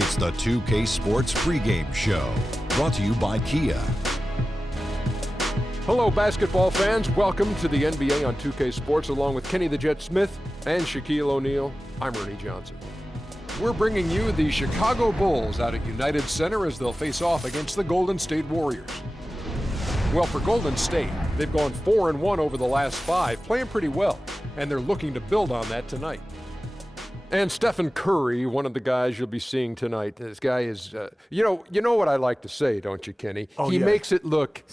It's the 2K Sports pregame show, brought to you by Kia. Hello, basketball fans. Welcome to the NBA on 2K Sports, along with Kenny the Jet Smith and Shaquille O'Neal. I'm Ernie Johnson. We're bringing you the Chicago Bulls out at United Center as they'll face off against the Golden State Warriors. Well, for Golden State, they've gone 4-1 over the last 5, playing pretty well, and they're looking to build on that tonight. And Stephen Curry, one of the guys you'll be seeing tonight. This guy is, you know what I like to say, don't you, Kenny? Oh, he yeah. makes it look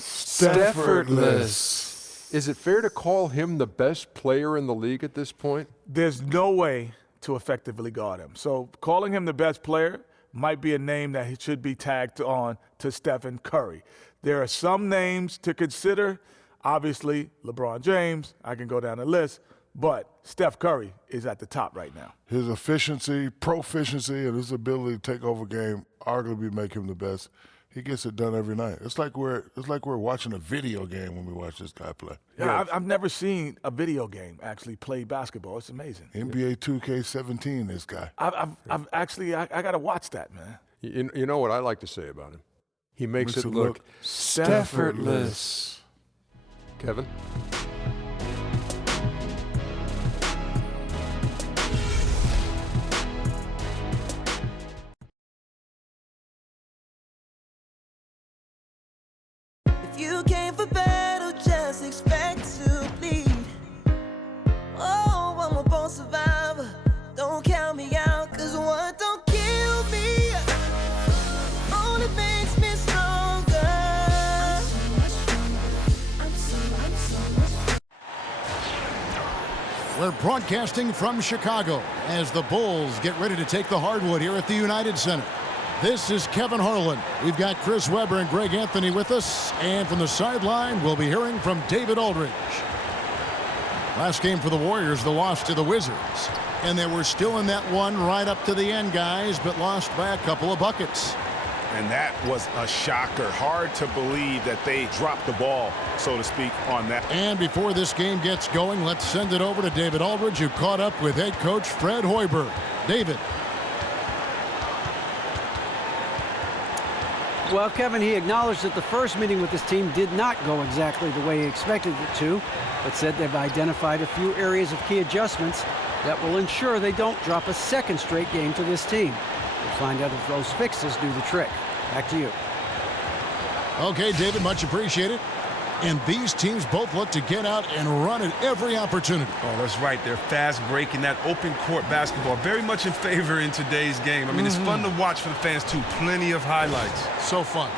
effortless. Is it fair to call him the best player in the league at this point? There's no way to effectively guard him. So calling him the best player might be a name that he should be tagged on to Stephen Curry. There are some names to consider. Obviously, LeBron James, I can go down the list. But Steph Curry is at the top right now. His efficiency, proficiency, and his ability to take over game arguably make him the best. He gets it done every night. It's like we're watching a video game when we watch this guy play. Yeah, I've never seen a video game actually play basketball. It's amazing. NBA 2K17, this guy. I've actually I got to watch that, man. You know what I like to say about him? He makes it look effortless. Kevin? You came for battle, just expect to bleed. Oh, I'm a born survivor. Don't count me out, cause what don't kill me only makes me stronger. We're broadcasting from Chicago as the Bulls get ready to take the hardwood here at the United Center. This is Kevin Harlan. We've got Chris Webber and Greg Anthony with us. And from the sideline, we'll be hearing from David Aldridge. Last game for the Warriors, the loss to the Wizards. And they were still in that one right up to the end, guys, but lost by a couple of buckets. And that was a shocker. Hard to believe that they dropped the ball, so to speak, on that. And before this game gets going, let's send it over to David Aldridge, who caught up with head coach Fred Hoiberg. David. Well, Kevin, he acknowledged that the first meeting with his team did not go exactly the way he expected it to, but said they've identified a few areas of key adjustments that will ensure they don't drop a second straight game to this team. We'll find out if those fixes do the trick. Back to you. Okay, David, much appreciated. And these teams both look to get out and run at every opportunity. Oh, that's right. They're fast breaking that open court basketball. Very much in favor in today's game. I mean, it's fun to watch for the fans, too. Plenty of highlights. So fun.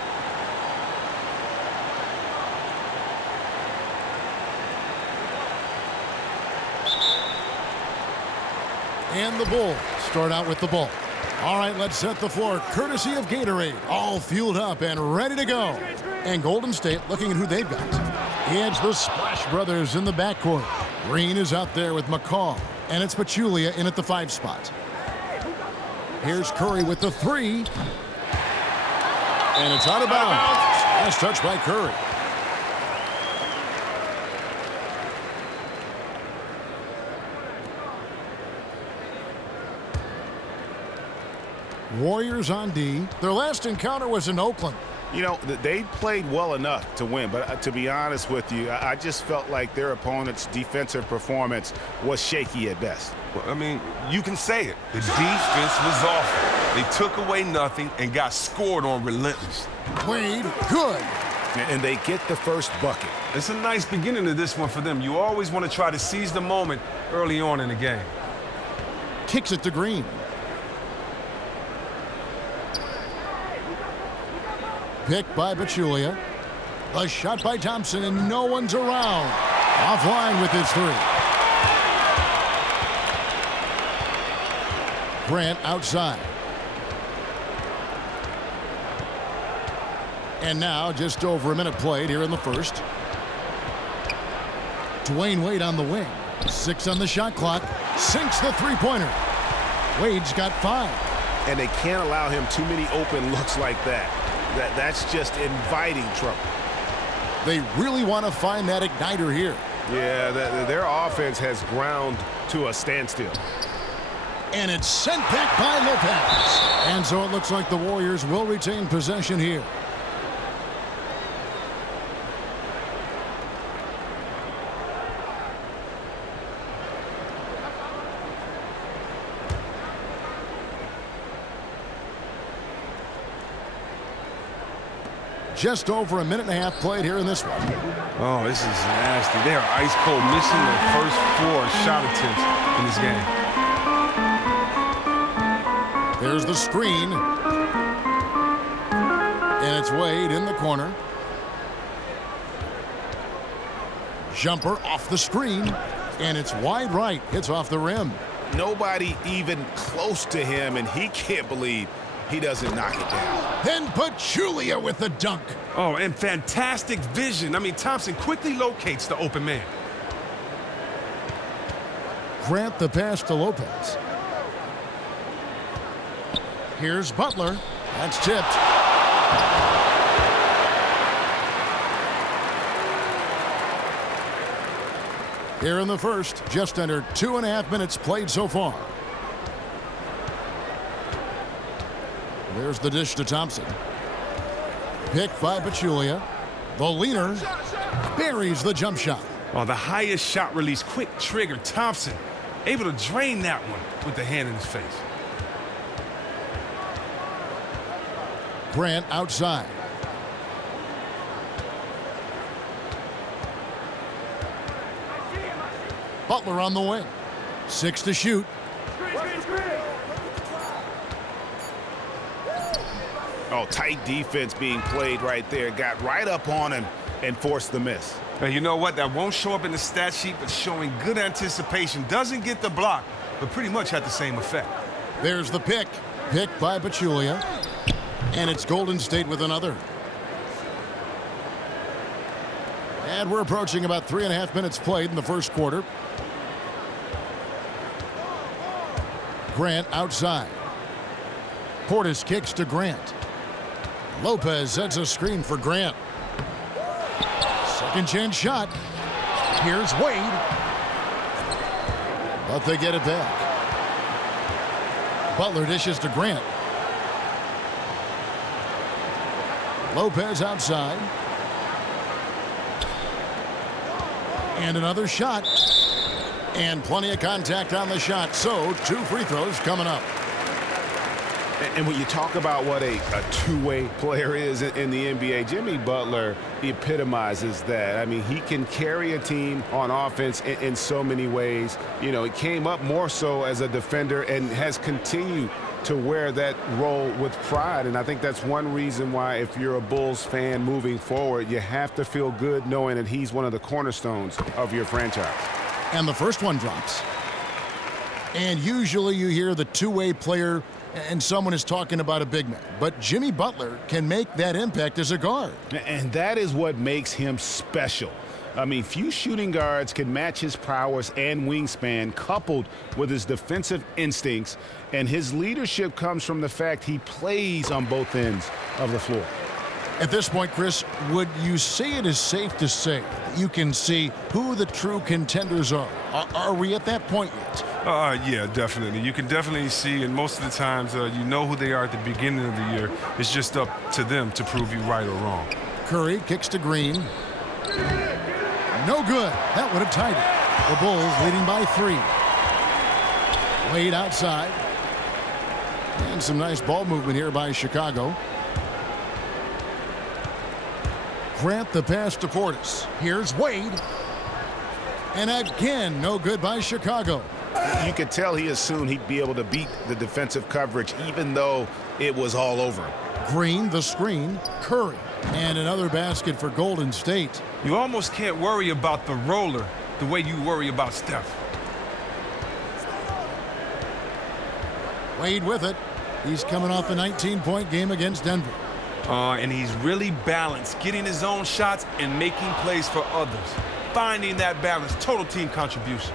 And the Bulls start out with the ball. All right, let's set the floor. Courtesy of Gatorade. All fueled up and ready to go. And Golden State looking at who they've got. It's the Splash Brothers in the backcourt. Green is out there with McCall. And it's Pachulia in at the 5 spot. Here's Curry with the 3. And it's out of bounds. Nice touch by Curry. Warriors on D. Their last encounter was in Oakland. You know, they played well enough to win, but to be honest with you, I just felt like their opponent's defensive performance was shaky at best. Well, I mean, you can say it. The defense was awful. They took away nothing and got scored on relentless. Played good. And they get the first bucket. It's a nice beginning to this one for them. You always want to try to seize the moment early on in the game. Kicks it to Green. Picked by Pachulia. A shot by Thompson, and no one's around. Offline with his 3. Grant outside. And now just over a minute played here in the first. Dwayne Wade on the wing. 6 on the shot clock. Sinks the 3-pointer. Wade's got 5. And they can't allow him too many open looks like that. That's just inviting trouble. They really want to find that igniter here. Yeah, their offense has ground to a standstill. And it's sent back by Lopez. And so it looks like the Warriors will retain possession here. Just over a minute and a half played here in this one. Oh, this is nasty. They are ice cold, missing their first 4 shot attempts in this game. There's the screen. And it's Wade in the corner. Jumper off the screen. And it's wide right. Hits off the rim. Nobody even close to him, and he can't believe he doesn't knock it down. Then Pachulia with the dunk. Oh, and fantastic vision. I mean, Thompson quickly locates the open man. Grant the pass to Lopez. Here's Butler. That's tipped. Here in the first, just under 2.5 minutes played so far. There's the dish to Thompson. Picked by Pachulia. The leaner buries the jump shot. Oh, the highest shot release, quick trigger. Thompson able to drain that one with the hand in his face. Grant outside. Butler on the wing. 6 to shoot. Oh, tight defense being played right there. Got right up on him and forced the miss. Now, you know what? That won't show up in the stat sheet, but showing good anticipation. Doesn't get the block, but pretty much had the same effect. There's the pick. Picked by Pachulia. And it's Golden State with another. And we're approaching about 3.5 minutes played in the first quarter. Grant outside. Portis kicks to Grant. Lopez sets a screen for Grant. Second chance shot. Here's Wade. But they get it back. Butler dishes to Grant. Lopez outside. And another shot. And plenty of contact on the shot. So 2 free throws coming up. And when you talk about what a two-way player is in the NBA, Jimmy Butler epitomizes that. I mean, he can carry a team on offense in so many ways. You know, he came up more so as a defender and has continued to wear that role with pride. And I think that's one reason why, if you're a Bulls fan moving forward, you have to feel good knowing that he's one of the cornerstones of your franchise. And the first one drops. And usually you hear the two-way player and someone is talking about a big man. But Jimmy Butler can make that impact as a guard. And that is what makes him special. I mean, few shooting guards can match his prowess and wingspan, coupled with his defensive instincts. And his leadership comes from the fact he plays on both ends of the floor. At this point, Chris, would you say it is safe to say that you can see who the true contenders are? Are we at that point yet? Yeah, definitely. You can definitely see, and most of the times you know who they are at the beginning of the year. It's just up to them to prove you right or wrong. Curry kicks to Green. No good. That would have tied it. The Bulls leading by 3. Wade outside. And some nice ball movement here by Chicago. Grant the pass to Portis. Here's Wade. And again, no good by Chicago. You could tell he assumed he'd be able to beat the defensive coverage, even though it was all over him. Green, the screen. Curry. And another basket for Golden State. You almost can't worry about the roller the way you worry about Steph. Wade with it. He's coming off a 19-point game against Denver. And he's really balanced, getting his own shots and making plays for others. Finding that balance, total team contribution.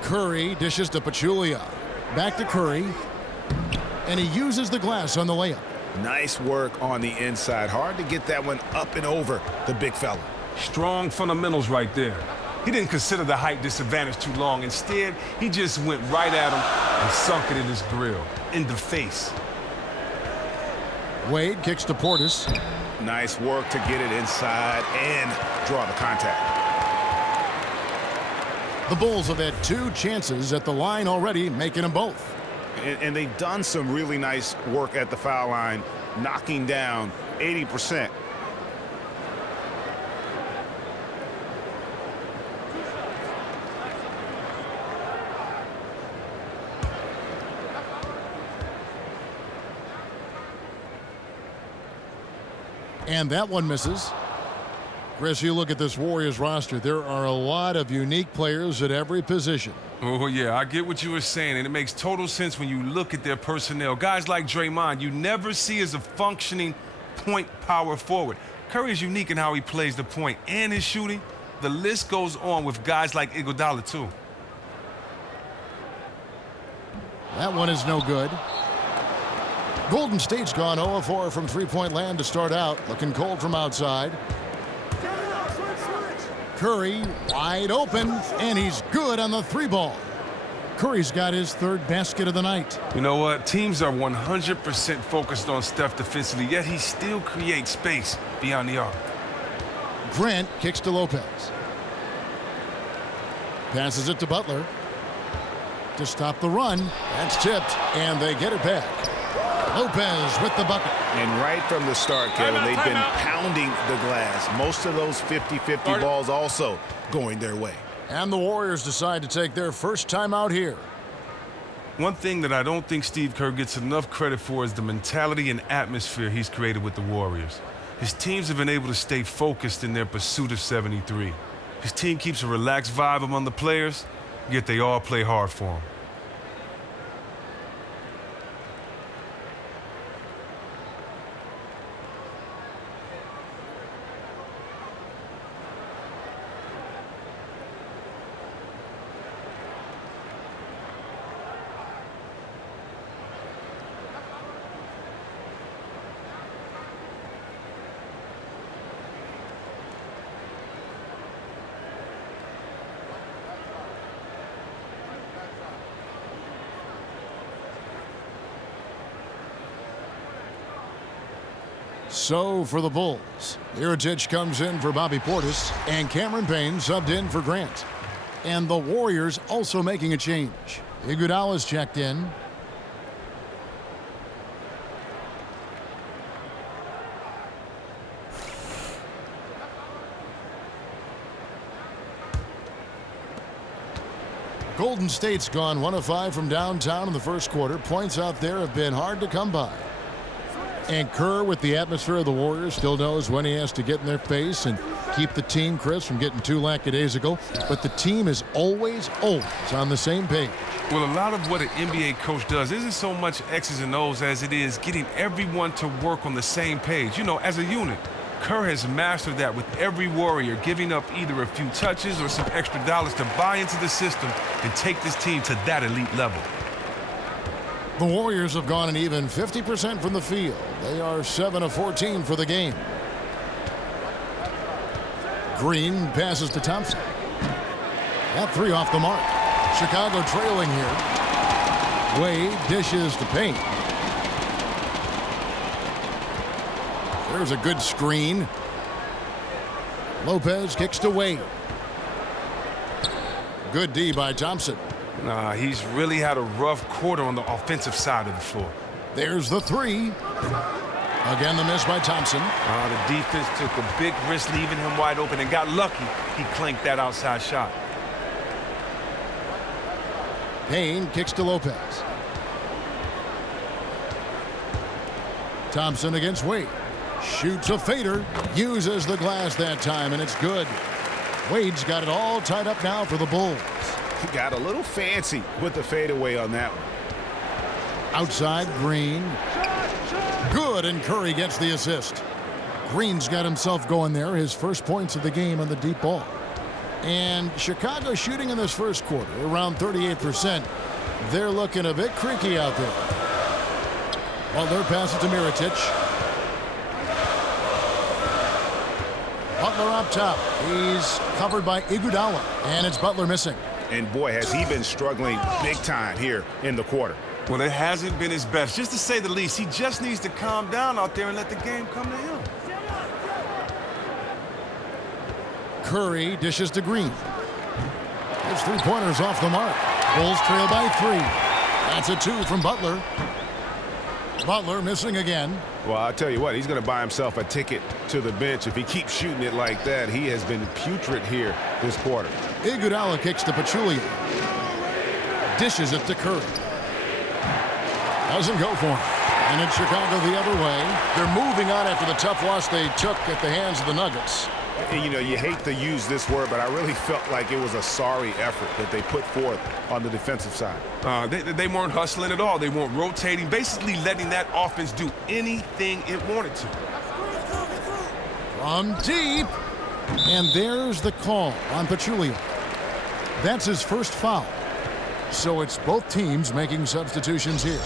Curry dishes to Pachulia. Back to Curry. And he uses the glass on the layup. Nice work on the inside. Hard to get that one up and over the big fella. Strong fundamentals right there. He didn't consider the height disadvantage too long. Instead, he just went right at him and sunk it in his grill, in the face. Wade kicks to Portis. Nice work to get it inside and draw the contact. The Bulls have had 2 chances at the line already, making them both. And they've done some really nice work at the foul line, knocking down 80%. And that one misses. Chris, you look at this Warriors roster. There are a lot of unique players at every position. Oh, yeah, I get what you were saying, and it makes total sense when you look at their personnel. Guys like Draymond, you never see as a functioning point power forward. Curry is unique in how he plays the point and his shooting. The list goes on with guys like Iguodala, too. That one is no good. Golden State's gone 0-4 from three-point land to start out. Looking cold from outside. Curry wide open, and he's good on the 3-ball. Curry's got his 3rd basket of the night. You know what? Teams are 100% focused on Steph defensively, yet he still creates space beyond the arc. Grant kicks to Lopez. Passes it to Butler. To stop the run. That's tipped, and they get it back. Lopez with the bucket. And right from the start, Kevin, they've been pounding the glass. Most of those 50-50 balls also going their way. And the Warriors decide to take their first time out here. One thing that I don't think Steve Kerr gets enough credit for is the mentality and atmosphere he's created with the Warriors. His teams have been able to stay focused in their pursuit of 73. His team keeps a relaxed vibe among the players, yet they all play hard for him. So for the Bulls, Mirotic comes in for Bobby Portis, and Cameron Payne subbed in for Grant. And the Warriors also making a change. Iguodala's checked in. Golden State's gone 1 of 5 from downtown in the first quarter. Points out there have been hard to come by. And Kerr, with the atmosphere of the Warriors, still knows when he has to get in their face and keep the team, Chris, from getting too lackadaisical. But the team is always on the same page. Well, a lot of what an NBA coach does isn't so much X's and O's as it is getting everyone to work on the same page, you know, as a unit. Kerr has mastered that with every Warrior giving up either a few touches or some extra dollars to buy into the system and take this team to that elite level. The Warriors have gone an even 50% from the field. They are 7 of 14 for the game. Green passes to Thompson. That 3 off the mark. Chicago trailing here. Wade dishes to Payne. There's a good screen. Lopez kicks to Wade. Good D by Thompson. Nah, he's really had a rough quarter on the offensive side of the floor. There's the 3. Again, the miss by Thompson. The defense took a big risk leaving him wide open and got lucky. He clanked that outside shot. Payne kicks to Lopez. Thompson against Wade. Shoots a fader. Uses the glass that time, and it's good. Wade's got it all tied up now for the Bulls. He got a little fancy with the fadeaway on that one. Outside, Green. Good, and Curry gets the assist. Green's got himself going there, his first points of the game on the deep ball. And Chicago shooting in this first quarter, around 38%. They're looking a bit creaky out there. Butler passes to Mirotic. Butler up top. He's covered by Iguodala, and it's Butler missing. And boy, has he been struggling big time here in the quarter. Well, it hasn't been his best, just to say the least. He just needs to calm down out there and let the game come to him. Curry dishes to Green. His three-pointers off the mark. Bulls trail by 3. That's a 2 from Butler. Butler missing again. Well, I'll tell you what, he's going to buy himself a ticket to the bench if he keeps shooting it like that. He has been putrid here this quarter. Iguodala kicks to Pachulia. Dishes it to Curry. Doesn't go for him. And it's Chicago the other way. They're moving on after the tough loss they took at the hands of the Nuggets. And, you know, you hate to use this word, but I really felt like it was a sorry effort that they put forth on the defensive side. They weren't hustling at all. They weren't rotating, basically letting that offense do anything it wanted to. From deep. And there's the call on Pachulia. That's his first foul. So it's both teams making substitutions here.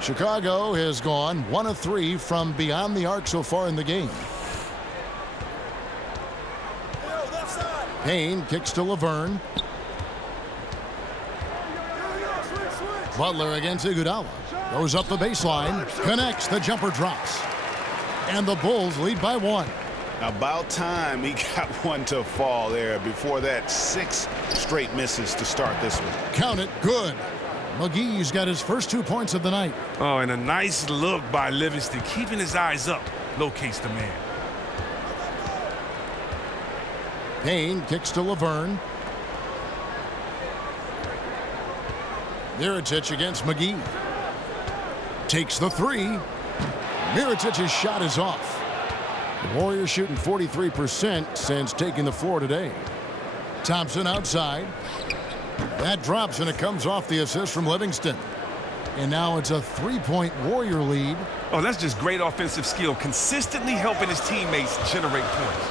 Chicago has gone 1 of 3 from beyond the arc so far in the game. Payne kicks to Laverne. Butler against Iguodala. Goes up the baseline. Connects. The jumper drops. And the Bulls lead by 1. About time he got one to fall there. Before that, 6 straight misses to start this one. Count it. Good. McGee's got his first 2 points of the night. Oh, and a nice look by Livingston, keeping his eyes up. Locates the man. Payne kicks to Laverne. Mirotic against McGee. Takes the 3. Mirotic's shot is off. The Warriors shooting 43% since taking the floor today. Thompson outside. That drops, and it comes off the assist from Livingston. And now it's a 3-point Warrior lead. Oh, that's just great offensive skill, consistently helping his teammates generate points.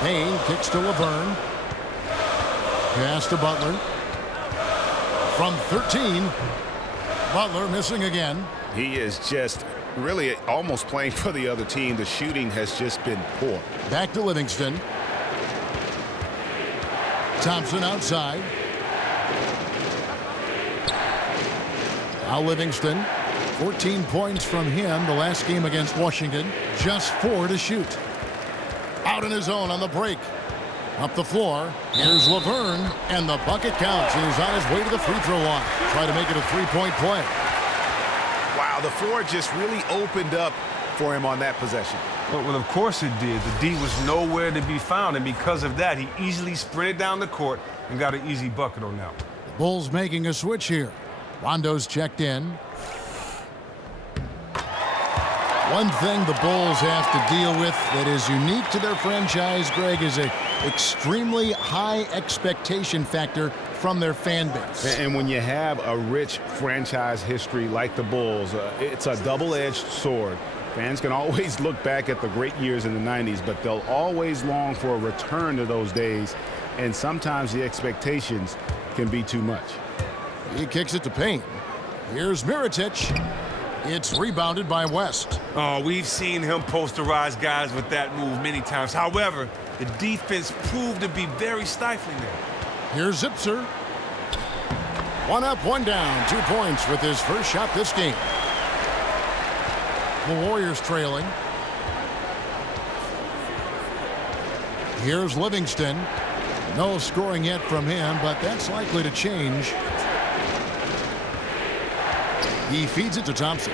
Payne kicks to Laverne. Pass to Butler. From 13. Butler missing again. He is just really almost playing for the other team. The shooting has just been poor. Back to Livingston. Thompson outside. Now Livingston, 14 points from him the last game against Washington. Just 4 to shoot. Out in his own on the break. Up the floor. Here's Laverne, and the bucket counts. And he's on his way to the free throw line. Try to make it a 3-point play. Wow, the floor just really opened up for him on that possession. Well, of course it did. The D was nowhere to be found, and because of that, he easily sprinted down the court and got an easy bucket on that one. The Bulls making a switch here. Rondo's checked in. One thing the Bulls have to deal with that is unique to their franchise, Greg, is an extremely high expectation factor from their fan base. And when you have a rich franchise history like the Bulls, it's a double-edged sword. Fans can always look back at the great years in the 90s, but they'll always long for a return to those days, and sometimes the expectations can be too much. He kicks it to Payne. Here's Mirotic. It's rebounded by West. Oh, we've seen him posterize guys with that move many times. However, the defense proved to be very stifling there. Here's Zipser. 1 up, 1 down. 2 points with his first shot this game. The Warriors trailing. Here's Livingston. No scoring yet from him, but that's likely to change. He feeds it to Thompson.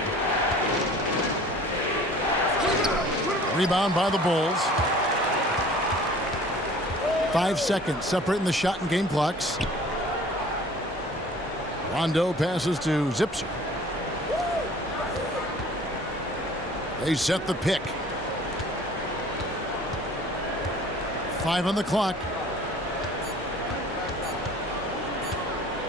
Rebound by the Bulls. 5 seconds separating the shot and game clocks. Rondo passes to Zipser. They set the pick. 5 on the clock.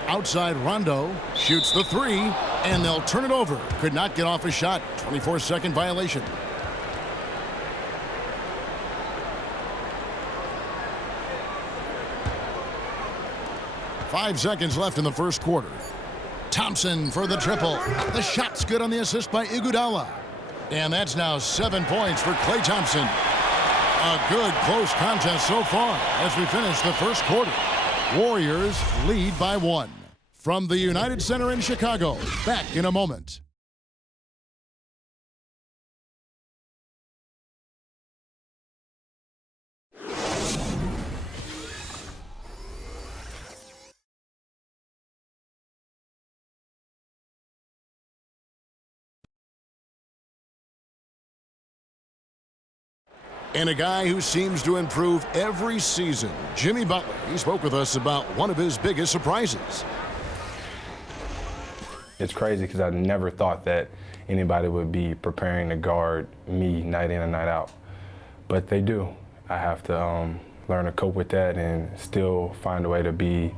Outside Rondo shoots the 3, and they'll turn it over. Could not get off a shot. 24-second violation. $5 seconds left in the first quarter. Thompson for the triple. The shot's good on the assist by Iguodala. And that's now 7 points for Klay Thompson. A good close contest so far as we finish the first quarter. Warriors lead by 1. From the United Center in Chicago, back in a moment. And a guy who seems to improve every season, Jimmy Butler. He spoke with us about one of his biggest surprises. It's crazy because I never thought that anybody would be preparing to guard me night in and night out. But they do. I have to learn to cope with that and still find a way to be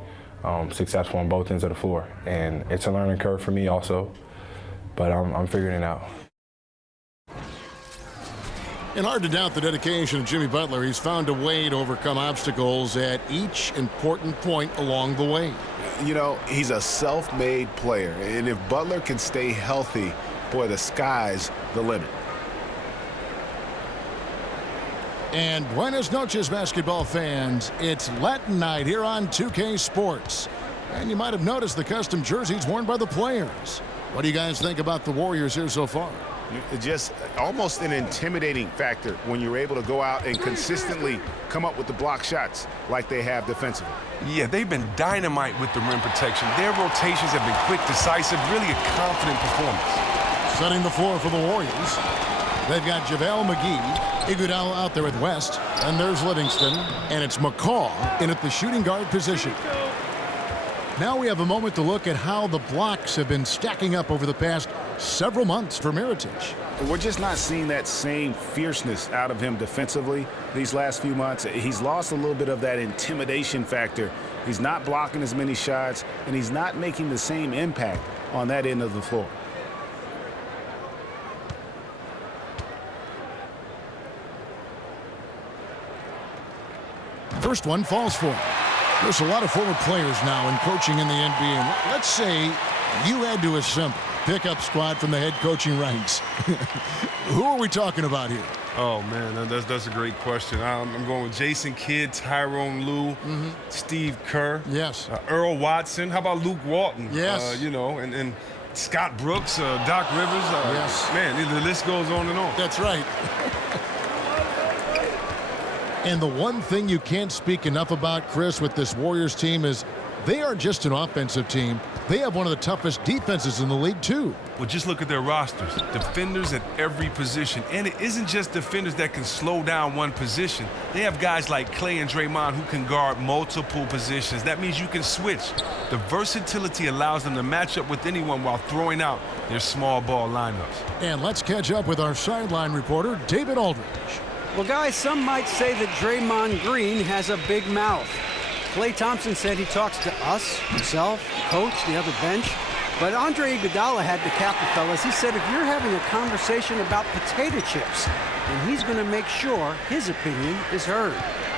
successful on both ends of the floor. And it's a learning curve for me also, but I'm figuring it out. And hard to doubt the dedication of Jimmy Butler. He's found a way to overcome obstacles at each important point along the way. You know, he's a self-made player, and if Butler can stay healthy, boy, the sky's the limit. And buenas noches, basketball fans. It's Latin night here on 2K Sports. And you might have noticed the custom jerseys worn by the players. What do you guys think about the Warriors here so far? Just almost an intimidating factor when you're able to go out and consistently come up with the block shots like they have defensively. Yeah, they've been dynamite with the rim protection. Their rotations have been quick, decisive, really a confident performance. Setting the floor for the Warriors. They've got JaVale McGee, Iguodala out there with West, and there's Livingston, and it's McCaw in at the shooting guard position. Now we have a moment to look at how the blocks have been stacking up over the past several months for Mirotic. We're just not seeing that same fierceness out of him defensively these last few months. He's lost a little bit of that intimidation factor. He's not blocking as many shots, and he's not making the same impact on that end of the floor. First one falls for him. There's a lot of former players now in coaching in the NBA. Let's say you had to assemble a pickup squad from the head coaching ranks. Who are we talking about here? Oh, man, that's a great question. I'm going with Jason Kidd, Tyrone Lue, Steve Kerr. Yes. Earl Watson. How about Luke Walton? Yes. You know, and Scott Brooks, Doc Rivers. Yes. Man, the list goes on and on. That's right. And the one thing you can't speak enough about, Chris, with this Warriors team is they are just an offensive team. They have one of the toughest defenses in the league, too. Well, just look at their rosters. Defenders at every position. And it isn't just defenders that can slow down one position. They have guys like Klay and Draymond who can guard multiple positions. That means you can switch. The versatility allows them to match up with anyone while throwing out their small ball lineups. And let's catch up with our sideline reporter, David Aldridge. Well, guys, some might say that Draymond Green has a big mouth. Klay Thompson said he talks to us, himself, the coach, the other bench. But Andre Iguodala had to cap the fellas. He said if you're having a conversation about potato chips, then he's going to make sure his opinion is heard.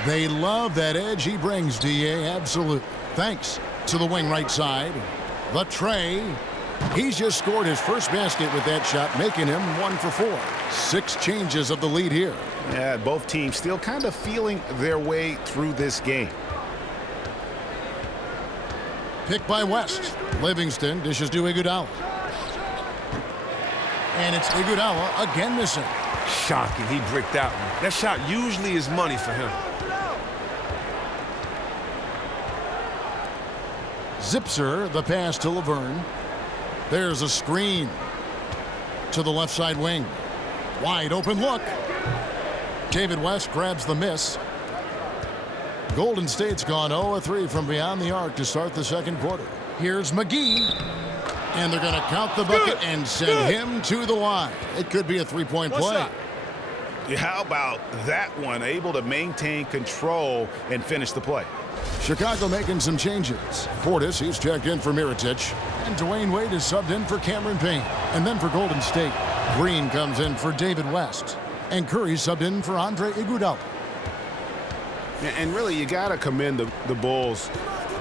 They love that edge he brings, DA, absolutely. Thanks to the wing right side. The tray. He's just scored his first basket with that shot, making him 1 for 4. 6 changes of the lead here. Yeah, both teams still kind of feeling their way through this game. Pick by West. Livingston dishes to Iguodala. And it's Iguodala again missing. Shocking, he bricked that one. That shot usually is money for him. Zipser, the pass to Laverne. There's a screen to the left side wing. Wide open look. David West grabs the miss. Golden State's gone 0-3 from beyond the arc to start the second quarter. Here's McGee. And they're going to count the bucket and send him to the line. It could be a three-point play. How about that one? Able to maintain control and finish the play. Chicago making some changes. Portis, he's checked in for Mirotic. And Dwayne Wade is subbed in for Cameron Payne. And then for Golden State, Green comes in for David West. And Curry subbed in for Andre Iguodala. And really, you got to commend the Bulls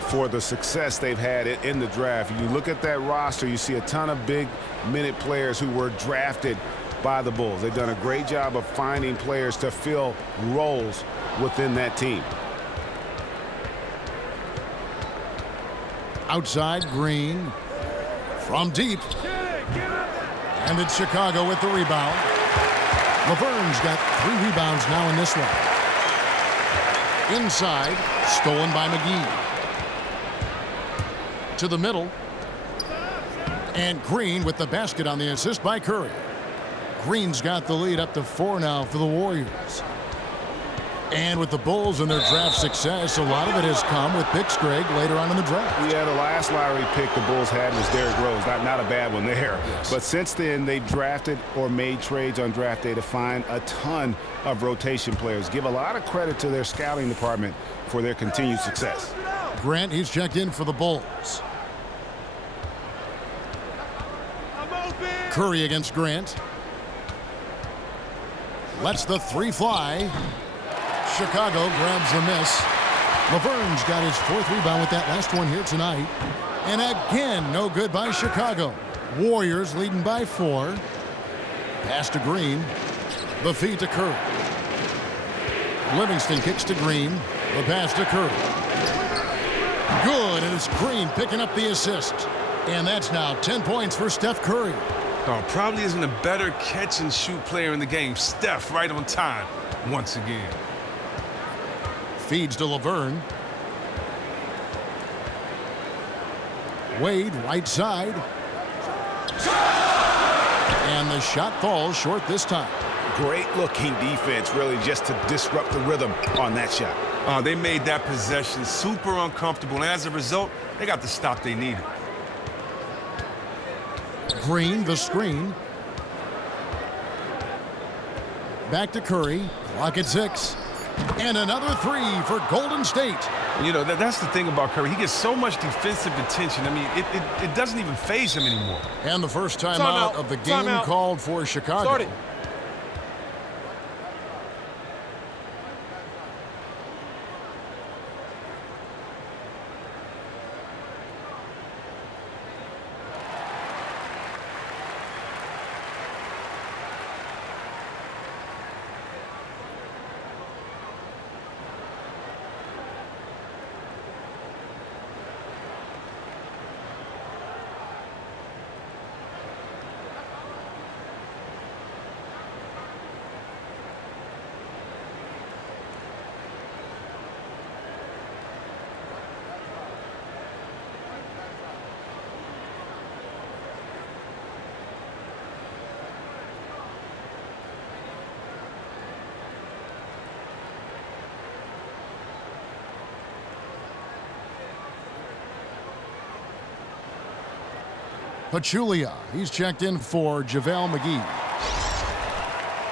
for the success they've had in the draft. You look at that roster, you see a ton of big-minute players who were drafted by the Bulls. They've done a great job of finding players to fill roles within that team. Outside, Green from deep. And it's Chicago with the rebound. Laverne's got 3 rebounds now in this one. Inside, stolen by McGee. To the middle. And Green with the basket on the assist by Curry. Green's got the lead up to 4 now for the Warriors. And with the Bulls and their draft success, a lot of it has come with picks, Greg, later on in the draft. Yeah, the last lottery pick the Bulls had was Derrick Rose. Not a bad one there. Yes. But since then, they've drafted or made trades on draft day to find a ton of rotation players. Give a lot of credit to their scouting department for their continued success. Grant, he's checked in for the Bulls. Curry against Grant. Lets the 3 fly. Chicago grabs the miss. Laverne's got his 4th rebound with that last one here tonight. And again, no good by Chicago. Warriors leading by 4. Pass to Green. The feed to Curry. Livingston kicks to Green. The pass to Curry. Good, and it's Green picking up the assist. And that's now 10 points for Steph Curry. Oh, probably isn't a better catch-and-shoot player in the game. Steph right on time once again. Feeds to Laverne. Wade, right side. And the shot falls short this time. Great looking defense, really, just to disrupt the rhythm on that shot. They made that possession super uncomfortable, and as a result, they got the stop they needed. Green, the screen. Back to Curry. Clock at 6. And another 3 for Golden State. You know, that's the thing about Curry. He gets so much defensive attention. I mean, it doesn't even faze him anymore. And the first time out of the game called for Chicago. Started. Pachulia, he's checked in for JaVale McGee.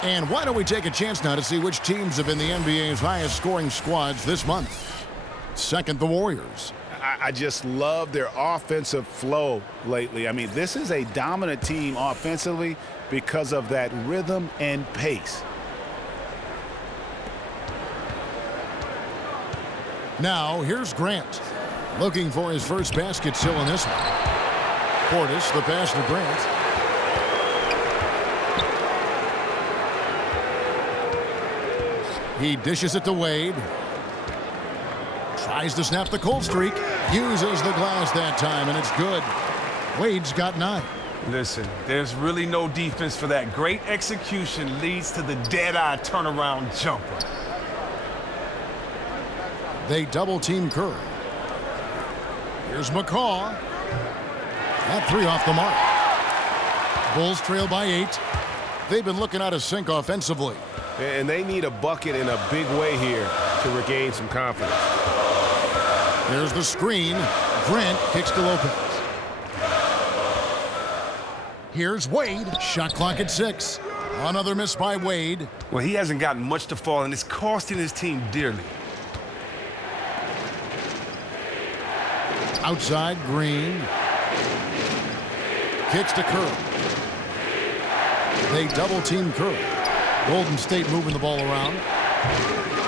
And why don't we take a chance now to see which teams have been the NBA's highest scoring squads this month. Second, the Warriors. I just love their offensive flow lately. I mean, this is a dominant team offensively because of that rhythm and pace. Now, here's Grant. Looking for his first basket still in this one. Portis, the pass to Grant. He dishes it to Wade. Tries to snap the cold streak. Uses the glass that time, and it's good. Wade's got 9. Listen, there's really no defense for that. Great execution leads to the dead-eye turnaround jumper. They double-team Curry. Here's McCaw. That 3 off the mark. Bulls trail by 8. They've been looking out of sync offensively. And they need a bucket in a big way here to regain some confidence. There's the screen. Grant kicks to Lopez. Here's Wade. Shot clock at 6. Another miss by Wade. Well, he hasn't gotten much to fall, and it's costing his team dearly. Outside, Green. Kicks to Curry. They double-team Curry. Golden State moving the ball around.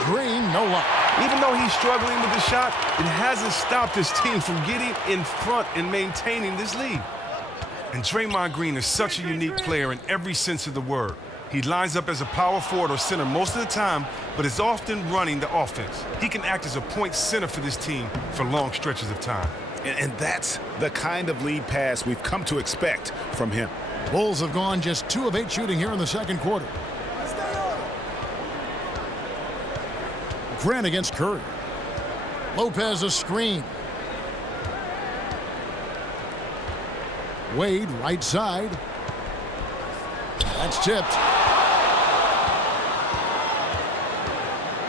Green no luck. Even though he's struggling with the shot, it hasn't stopped his team from getting in front and maintaining this lead. And Draymond Green is such a unique player in every sense of the word. He lines up as a power forward or center most of the time, but is often running the offense. He can act as a point center for this team for long stretches of time. And that's the kind of lead pass we've come to expect from him. Bulls have gone just 2 of 8 shooting here in the second quarter. Grant against Curry. Lopez a screen. Wade right side. That's tipped.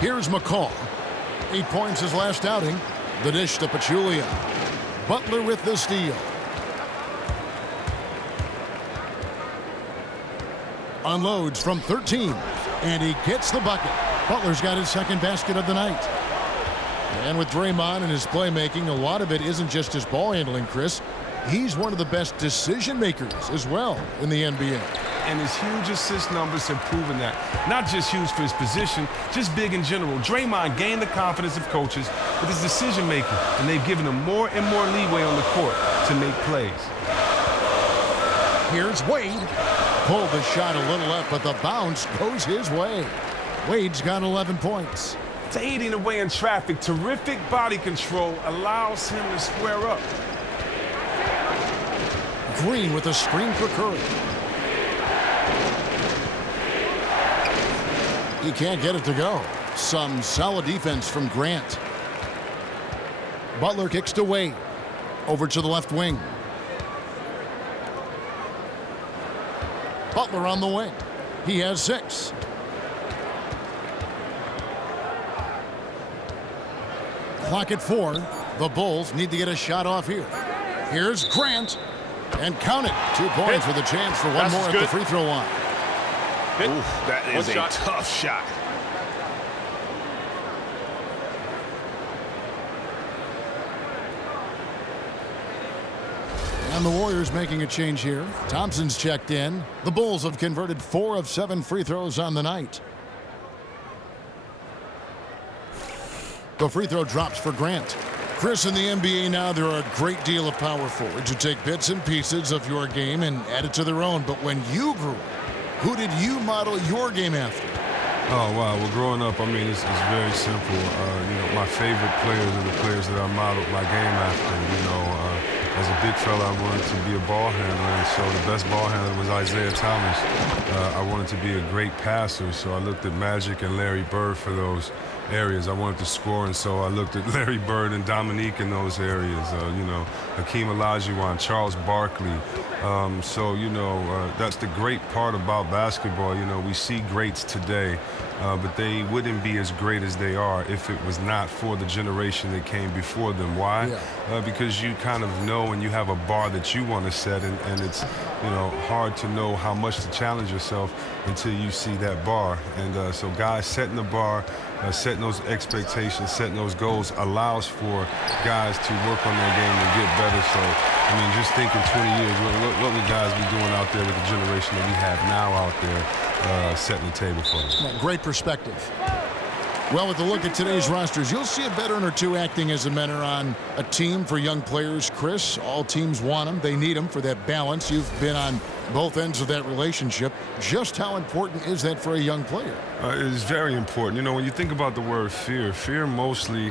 Here's McCall. 8 points his last outing. The dish to Pachulia. Butler with the steal. Unloads from 13. And he gets the bucket. Butler's got his second basket of the night. And with Draymond and his playmaking, a lot of it isn't just his ball handling, Chris. He's one of the best decision makers as well in the NBA. And his huge assist numbers have proven that. Not just huge for his position, just big in general. Draymond gained the confidence of coaches with his decision making, and they've given him more and more leeway on the court to make plays. Here's Wade. Pulled the shot a little up, but the bounce goes his way. Wade's got 11 points. Fading away in traffic, terrific body control allows him to square up. Green with a screen for Curry. He can't get it to go. Some solid defense from Grant. Butler kicks to Wade. Over to the left wing. Butler on the wing. He has 6. Clock at 4. The Bulls need to get a shot off here. Here's Grant. And count it. 2 points with a chance for one more at the free throw line. Oof, that is a tough shot. And the Warriors making a change here. Thompson's checked in. The Bulls have converted 4 of 7 free throws on the night. The free throw drops for Grant. Chris, in the NBA now, there are a great deal of power forwards who take bits and pieces of your game and add it to their own. But when you grew up, who did you model your game after? Oh, wow. Well, growing up, I mean, it's very simple. My favorite players are the players that I modeled my game after. As a big fella, I wanted to be a ball handler, and so the best ball handler was Isaiah Thomas. I wanted to be a great passer, so I looked at Magic and Larry Bird for those areas. I wanted to score, and so I looked at Larry Bird and Dominique in those areas. Hakeem Olajuwon, Charles Barkley. That's the great part about basketball. We see greats today, but they wouldn't be as great as they are if it was not for the generation that came before them. Why? Yeah. Because you kind of know and you have a bar that you want to set, and it's hard to know how much to challenge yourself until you see that bar. And so guys setting the bar, setting those expectations, setting those goals allows for guys to work on their game and get better. So, just think in 20 years, what would guys be doing out there with the generation that we have now out there setting the table for them? Great perspective. Well, with a look at today's rosters, you'll see a veteran or two acting as a mentor on a team for young players. Chris, all teams want them. They need them for that balance. You've been on both ends of that relationship. Just how important is that for a young player? It is very important. When you think about the word fear mostly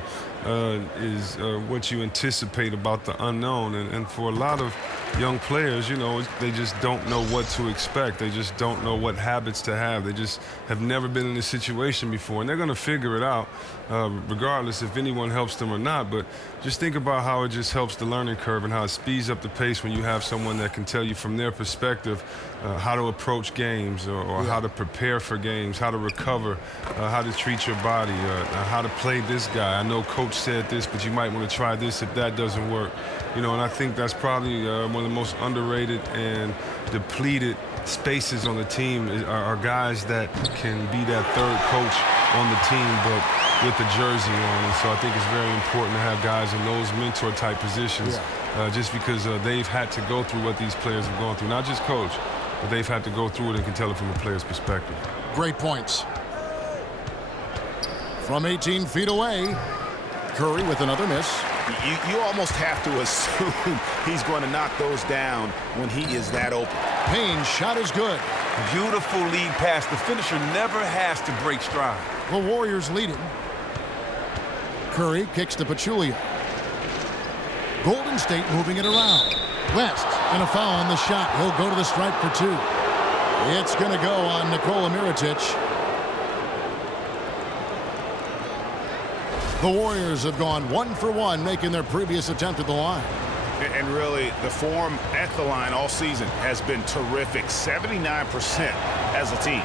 is what you anticipate about the unknown. And for a lot of young players, they just don't know what to expect. They just don't know what habits to have. They just have never been in this situation before. And they're going to figure it out regardless if anyone helps them or not. But just think about how it just helps the learning curve and how it speeds up the pace when you have someone that can tell you from their perspective how to approach games or how to prepare for games, how to recover, how to treat your body, how to play this guy. I know coach said this, but you might want to try this if that doesn't work. And I think that's probably one of the most underrated and depleted spaces on the team are guys that can be that third coach on the team, but with the jersey on. And so I think it's very important to have guys in those mentor-type positions just because they've had to go through what these players have gone through. Not just coach, but they've had to go through it and can tell it from a player's perspective. Great points. From 18 feet away, Curry with another miss. You almost have to assume he's going to knock those down when he is that open. Payne's shot is good. Beautiful lead pass. The finisher never has to break stride. The Warriors lead it. Curry kicks to Pachulia. Golden State moving it around. West, and a foul on the shot. He'll go to the stripe for 2. It's going to go on Nikola Mirotic. The Warriors have gone 1 for 1, making their previous attempt at the line. And really, the form at the line all season has been terrific. 79% as a team.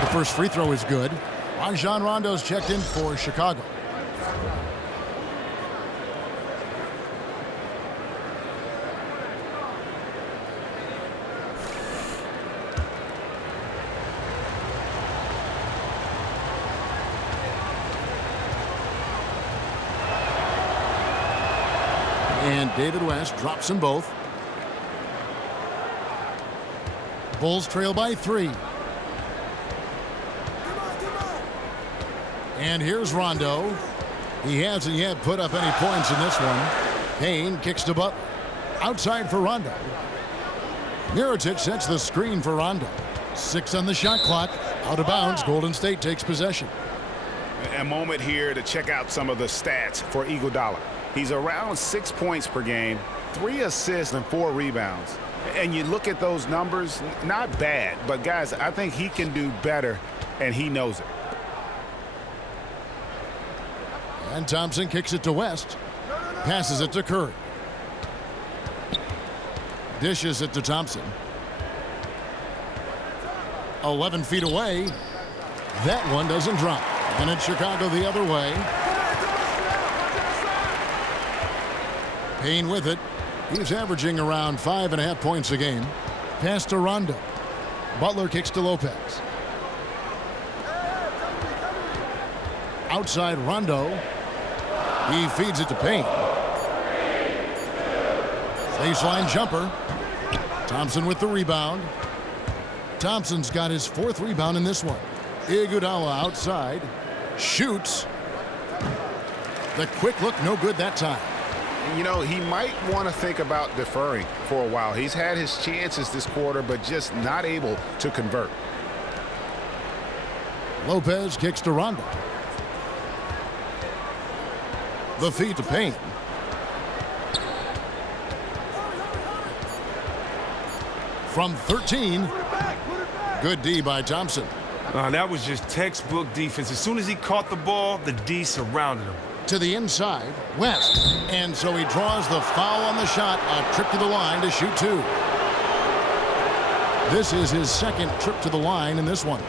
The first free throw is good. Rajon Rondo's checked in for Chicago. And David West drops them both. Bulls trail by 3. And here's Rondo. He hasn't yet put up any points in this one. Payne kicks to Butler. Outside for Rondo. Mirotic sets the screen for Rondo. 6 on the shot clock. Out of bounds. Golden State takes possession. A moment here to check out some of the stats for Iguodala. He's around 6 points per game, 3 assists and 4 rebounds. And you look at those numbers, not bad, but guys, I think he can do better, and he knows it. And Thompson kicks it to West. Passes it to Curry. Dishes it to Thompson. 11 feet away. That one doesn't drop. And it's Chicago the other way. Payne with it. He's averaging around 5.5 points a game. Pass to Rondo. Butler kicks to Lopez. Outside Rondo. He feeds it to Payne. Baseline jumper. Thompson with the rebound. Thompson's got his 4th rebound in this one. Iguodala outside. Shoots. The quick look, no good that time. You know, he might want to think about deferring for a while. He's had his chances this quarter, but just not able to convert. Lopez kicks to Rondo. The feed to Payne. From 13. Good D by Thompson. That was just textbook defense. As soon as he caught the ball, the D surrounded him. To the inside, West. And so he draws the foul on the shot. A trip to the line to shoot 2. This is his 2nd trip to the line in this one.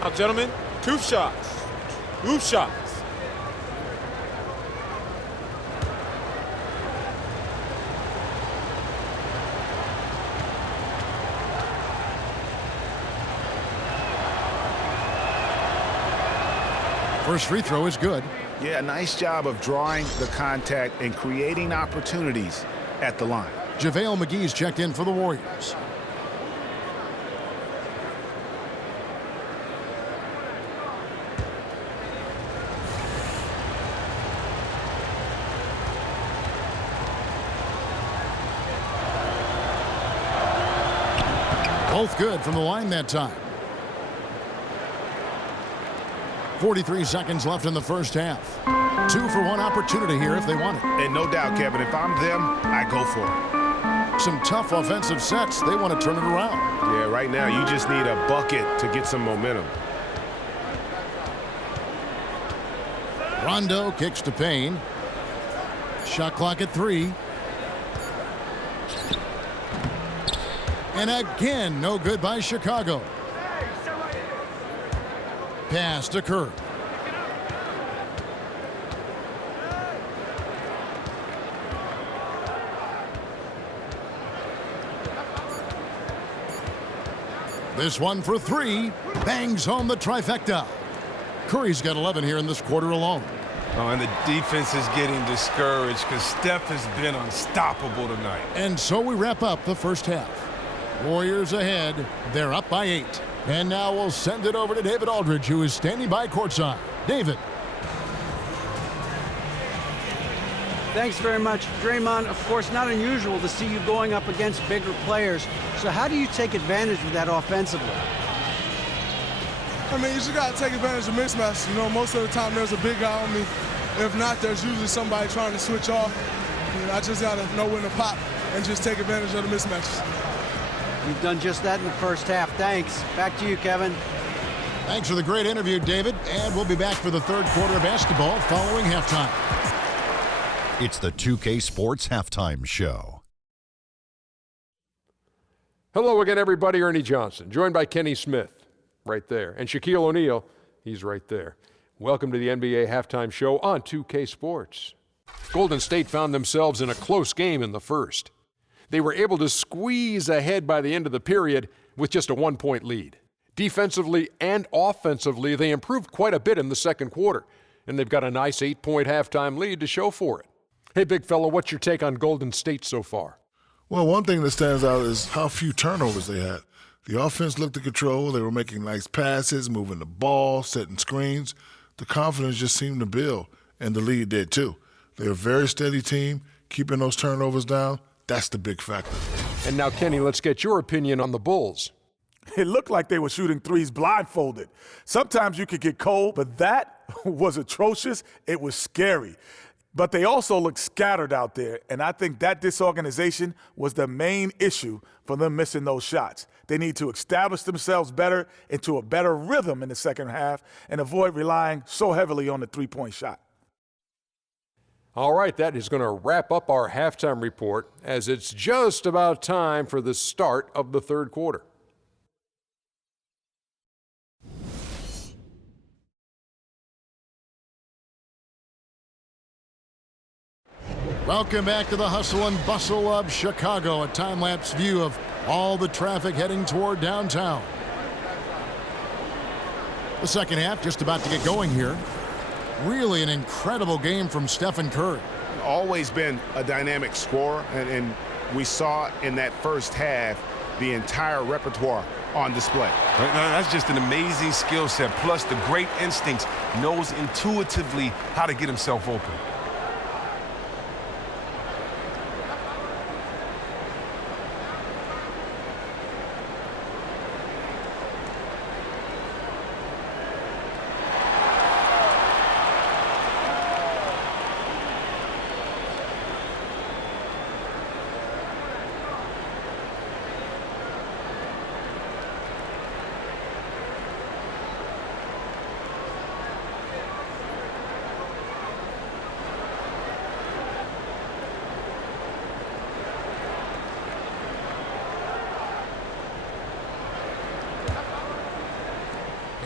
Now, gentlemen, 2 shots. 2 shots. First free throw is good. Yeah, nice job of drawing the contact and creating opportunities at the line. JaVale McGee's checked in for the Warriors. Both good from the line that time. 43 seconds left in the first half. 2 for 1 opportunity here if they want it. And no doubt, Kevin, if I'm them, I go for it. Some tough offensive sets. They want to turn it around. Yeah, right now you just need a bucket to get some momentum. Rondo kicks to Payne. Shot clock at 3. And again, no good by Chicago. Pass to Curry. This one for 3. Bangs home the trifecta. Curry's got 11 here in this quarter alone. Oh, and the defense is getting discouraged because Steph has been unstoppable tonight. And so we wrap up the first half. Warriors ahead. They're up by 8. And now we'll send it over to David Aldridge, who is standing by courtside. David. Thanks very much, Draymond. Of course, not unusual to see you going up against bigger players. So how do you take advantage of that offensively? I mean, you just got to take advantage of mismatches. You know, most of the time there's a big guy on me. If not, there's usually somebody trying to switch off. You know, I just got to know when to pop and just take advantage of the mismatches. You've done just that in the first half. Thanks. Back to you, Kevin. Thanks for the great interview, David. And we'll be back for the third quarter of basketball following halftime. It's the 2K Sports Halftime Show. Hello again, everybody. Ernie Johnson, joined by Kenny Smith, right there. And Shaquille O'Neal, he's right there. Welcome to the NBA Halftime Show on 2K Sports. Golden State found themselves in a close game in the first. They were able to squeeze ahead by the end of the period with just a 1-point lead. Defensively and offensively, they improved quite a bit in the second quarter, and they've got a nice 8-point halftime lead to show for it. Hey, big fella, what's your take on Golden State so far? Well, one thing that stands out is how few turnovers they had. The offense looked in control. They were making nice passes, moving the ball, setting screens. The confidence just seemed to build, and the lead did too. They're a very steady team, keeping those turnovers down. That's the big factor. And now, Kenny, let's get your opinion on the Bulls. It looked like they were shooting threes blindfolded. Sometimes you could get cold, but that was atrocious. It was scary. But they also looked scattered out there, and I think that disorganization was the main issue for them missing those shots. They need to establish themselves better into a better rhythm in the second half and avoid relying so heavily on the three-point shot. All right, that is going to wrap up our halftime report as it's just about time for the start of the third quarter. Welcome back to the hustle and bustle of Chicago, a time-lapse view of all the traffic heading toward downtown. The second half just about to get going here. Really an incredible game from Stephen Curry. Always been a dynamic scorer, and we saw in that first half the entire repertoire on display. That's just an amazing skill set, plus the great instincts, knows intuitively how to get himself open.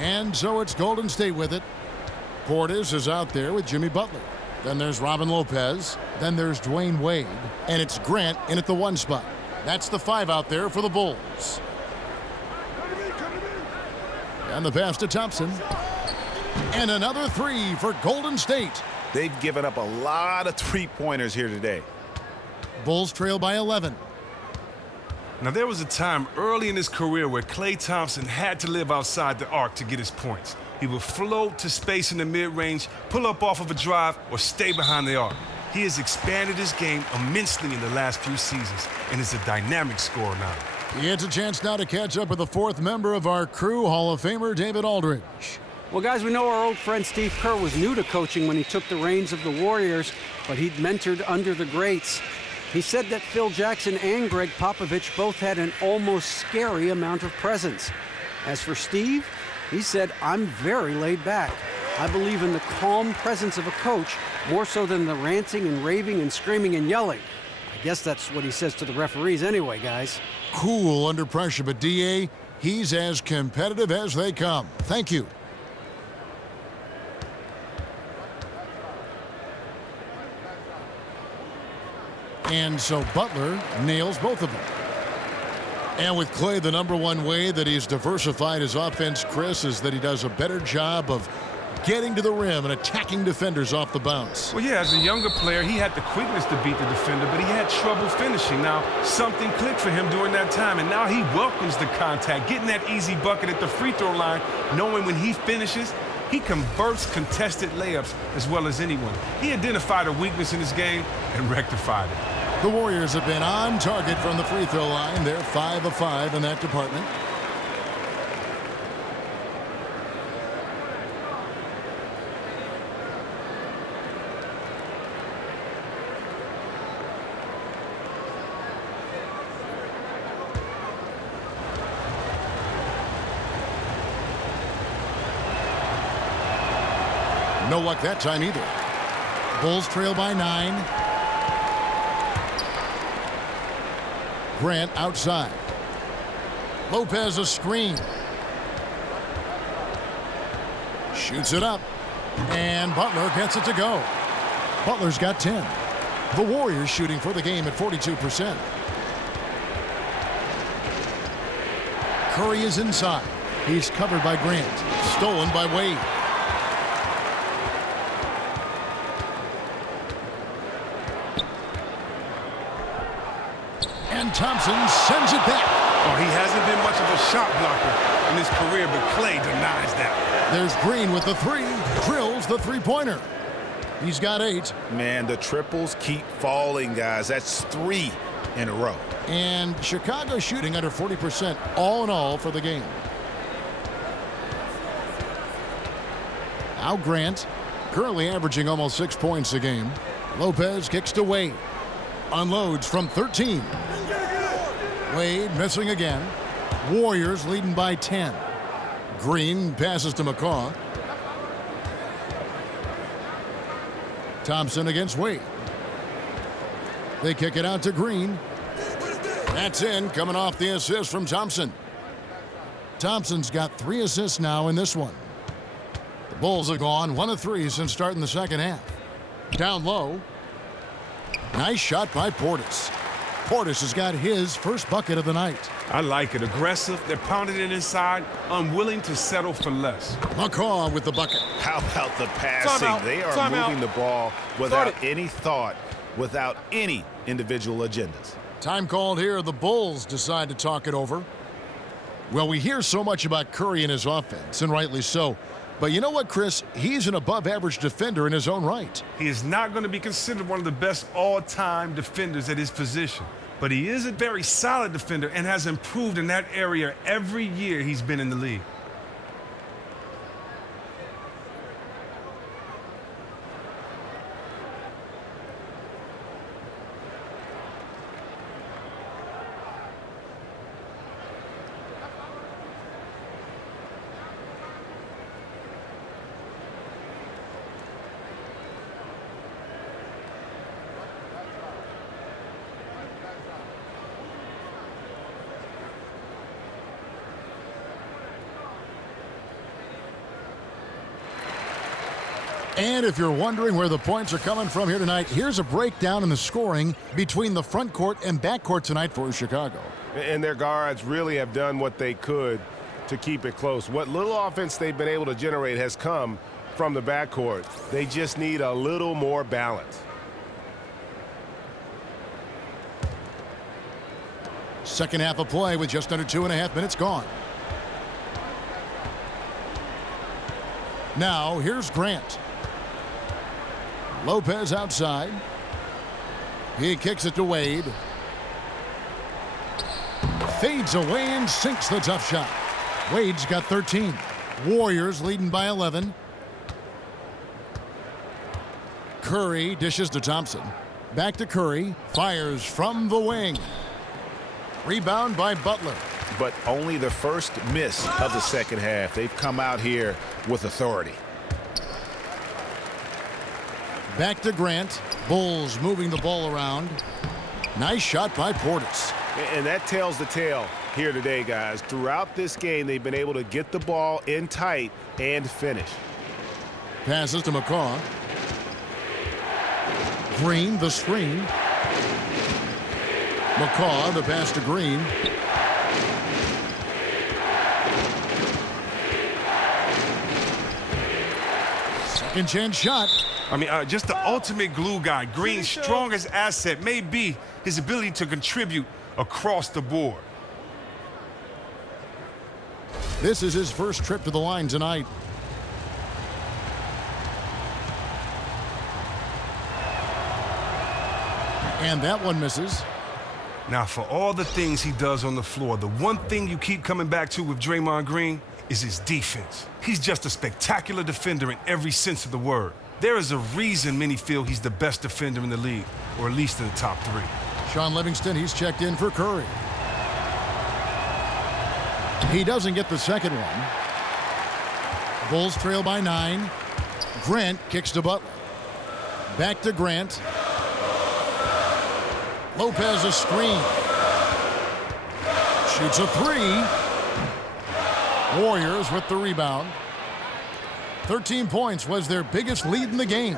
And so it's Golden State with it. Portis is out there with Jimmy Butler. Then there's Robin Lopez. Then there's Dwayne Wade. And it's Grant in at the 1 spot. That's the 5 out there for the Bulls. And the pass to Thompson. And another 3 for Golden State. They've given up a lot of three-pointers here today. Bulls trail by 11. Now, there was a time early in his career where Klay Thompson had to live outside the arc to get his points. He would float to space in the mid-range, pull up off of a drive, or stay behind the arc. He has expanded his game immensely in the last few seasons and is a dynamic scorer now. He gets a chance now to catch up with the 4th member of our crew, Hall of Famer David Aldridge. Well, guys, we know our old friend Steve Kerr was new to coaching when he took the reins of the Warriors, but he'd mentored under the greats. He said that Phil Jackson and Greg Popovich both had an almost scary amount of presence. As for Steve, he said, "I'm very laid back. I believe in the calm presence of a coach more so than the ranting and raving and screaming and yelling." I guess that's what he says to the referees anyway, guys. Cool under pressure, but D.A., he's as competitive as they come. Thank you. And so Butler nails both of them. And with Klay, the #1 way that he's diversified his offense, Chris, is that he does a better job of getting to the rim and attacking defenders off the bounce. Well, yeah, as a younger player, he had the quickness to beat the defender, but he had trouble finishing. Now, something clicked for him during that time, and now he welcomes the contact, getting that easy bucket at the free throw line, knowing when he finishes, he converts contested layups as well as anyone. He identified a weakness in his game and rectified it. The Warriors have been on target from the free throw line. They're 5 of 5 in that department. No luck that time either. Bulls trail by 9. Grant outside. Lopez a screen. Shoots it up. And Butler gets it to go. Butler's got 10. The Warriors shooting for the game at 42%. Curry is inside. He's covered by Grant. Stolen by Wade. Thompson sends it back. Oh, he hasn't been much of a shot blocker in his career, but Clay denies that. There's Green with the 3. Drills the three-pointer. He's got 8. Man, the triples keep falling, guys. That's 3 in a row. And Chicago shooting under 40% all in all for the game. Now Grant, currently averaging almost 6 points a game. Lopez kicks to Wade. Unloads from 13. Wade missing again. Warriors leading by 10. Green passes to McCaw. Thompson against Wade. They kick it out to Green. That's in, coming off the assist from Thompson. Thompson's got 3 assists now in this one. The Bulls have gone 1 of 3 since starting the second half. Down low. Nice shot by Portis. Portis has got his first bucket of the night. I like it. Aggressive. They're pounding it inside. Unwilling to settle for less. McCaw with the bucket. How about the passing? They are moving the ball without any thought, without any individual agendas. Time called here. The Bulls decide to talk it over. Well, we hear so much about Curry and his offense, and rightly so. But you know what, Chris? He's an above-average defender in his own right. He is not going to be considered one of the best all-time defenders at his position. But he is a very solid defender and has improved in that area every year he's been in the league. And if you're wondering where the points are coming from here tonight, here's a breakdown in the scoring between the front court and back court tonight for Chicago. And their guards really have done what they could to keep it close. What little offense they've been able to generate has come from the backcourt. They just need a little more balance. Second half of play with just under 2.5 minutes gone. Now here's Grant. Lopez outside. He kicks it to Wade. Fades away and sinks the tough shot. Wade's got 13. Warriors leading by 11. Curry dishes to Thompson. Back to Curry. Fires from the wing. Rebound by Butler. But only the first miss of the second half. They've come out here with authority. Back to Grant. Bulls moving the ball around. Nice shot by Portis. And that tells the tale here today, guys. Throughout this game, they've been able to get the ball in tight and finish. Passes to McCaw. Green, the screen. McCaw, the pass to Green. Second chance shot. I mean, just the ultimate glue guy. Green's strongest asset may be his ability to contribute across the board. This is his first trip to the line tonight. And that one misses. Now, for all the things he does on the floor, the one thing you keep coming back to with Draymond Green is his defense. He's just a spectacular defender in every sense of the word. There is a reason many feel he's the best defender in the league, or at least in the top 3. Sean Livingston, he's checked in for Curry. He doesn't get the second one. Bulls trail by 9. Grant kicks to Butler. Back to Grant. Lopez a screen. Shoots a 3. Warriors with the rebound. 13 points was their biggest lead in the game.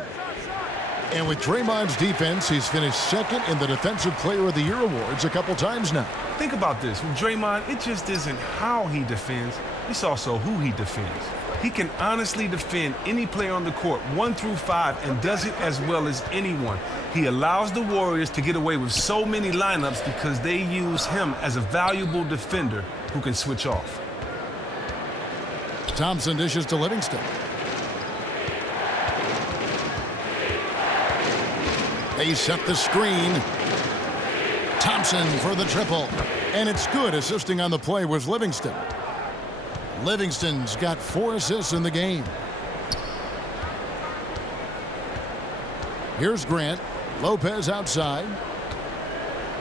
And with Draymond's defense, he's finished second in the Defensive Player of the Year awards a couple times now. Think about this. With Draymond, it just isn't how he defends. It's also who he defends. He can honestly defend any player on the court 1 through 5 and does it as well as anyone. He allows the Warriors to get away with so many lineups because they use him as a valuable defender who can switch off. Thompson dishes to Livingston. They set the screen. Thompson for the triple. And it's good. Assisting on the play was Livingston. Livingston's got 4 assists in the game. Here's Grant. Lopez outside.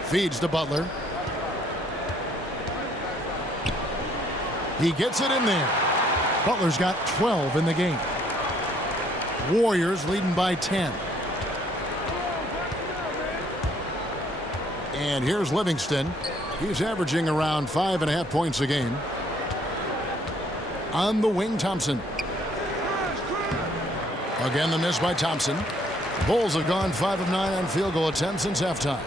Feeds to Butler. He gets it in there. Butler's got 12 in the game. Warriors leading by 10. And here's Livingston. He's averaging around 5.5 points a game. On the wing, Thompson. Again, the miss by Thompson. Bulls have gone 5 of 9 on field goal attempts since halftime.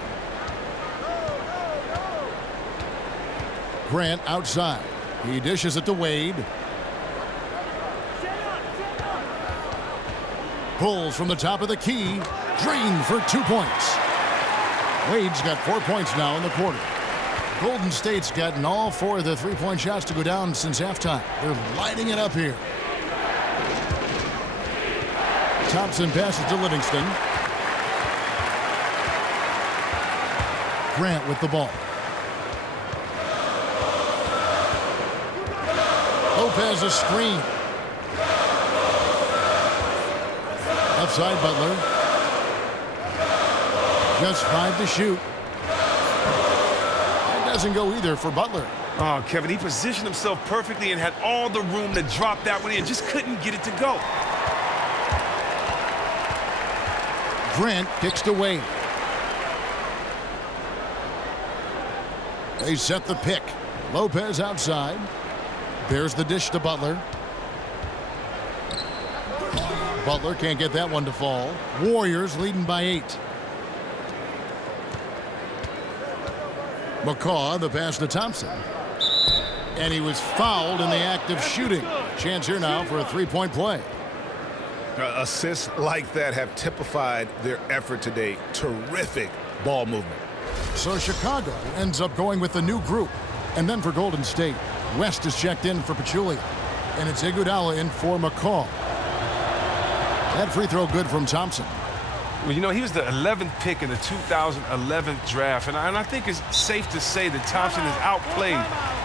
Grant outside. He dishes it to Wade. Bulls from the top of the key. Green for 2 points. Wade's got 4 points now in the quarter. Golden State's gotten all 4 of the three-point shots to go down since halftime. They're lighting it up here. Thompson passes to Livingston. Grant with the ball. Lopez a screen. Outside Butler. Just 5 to shoot. That doesn't go either for Butler. Oh, Kevin, he positioned himself perfectly and had all the room to drop that one in. Just couldn't get it to go. Grant kicks to Wade. They set the pick. Lopez outside. There's the dish to Butler. Butler can't get that one to fall. Warriors leading by 8. McCaw, the pass to Thompson. And he was fouled in the act of shooting. Chance here now for a three-point play. Assists like that have typified their effort today. Terrific ball movement. So Chicago ends up going with the new group. And then for Golden State, West is checked in for Pachulia. And it's Iguodala in for McCaw. That free throw good from Thompson. Well, you know, he was the 11th pick in the 2011 draft, and I think it's safe to say that Thompson has outplayed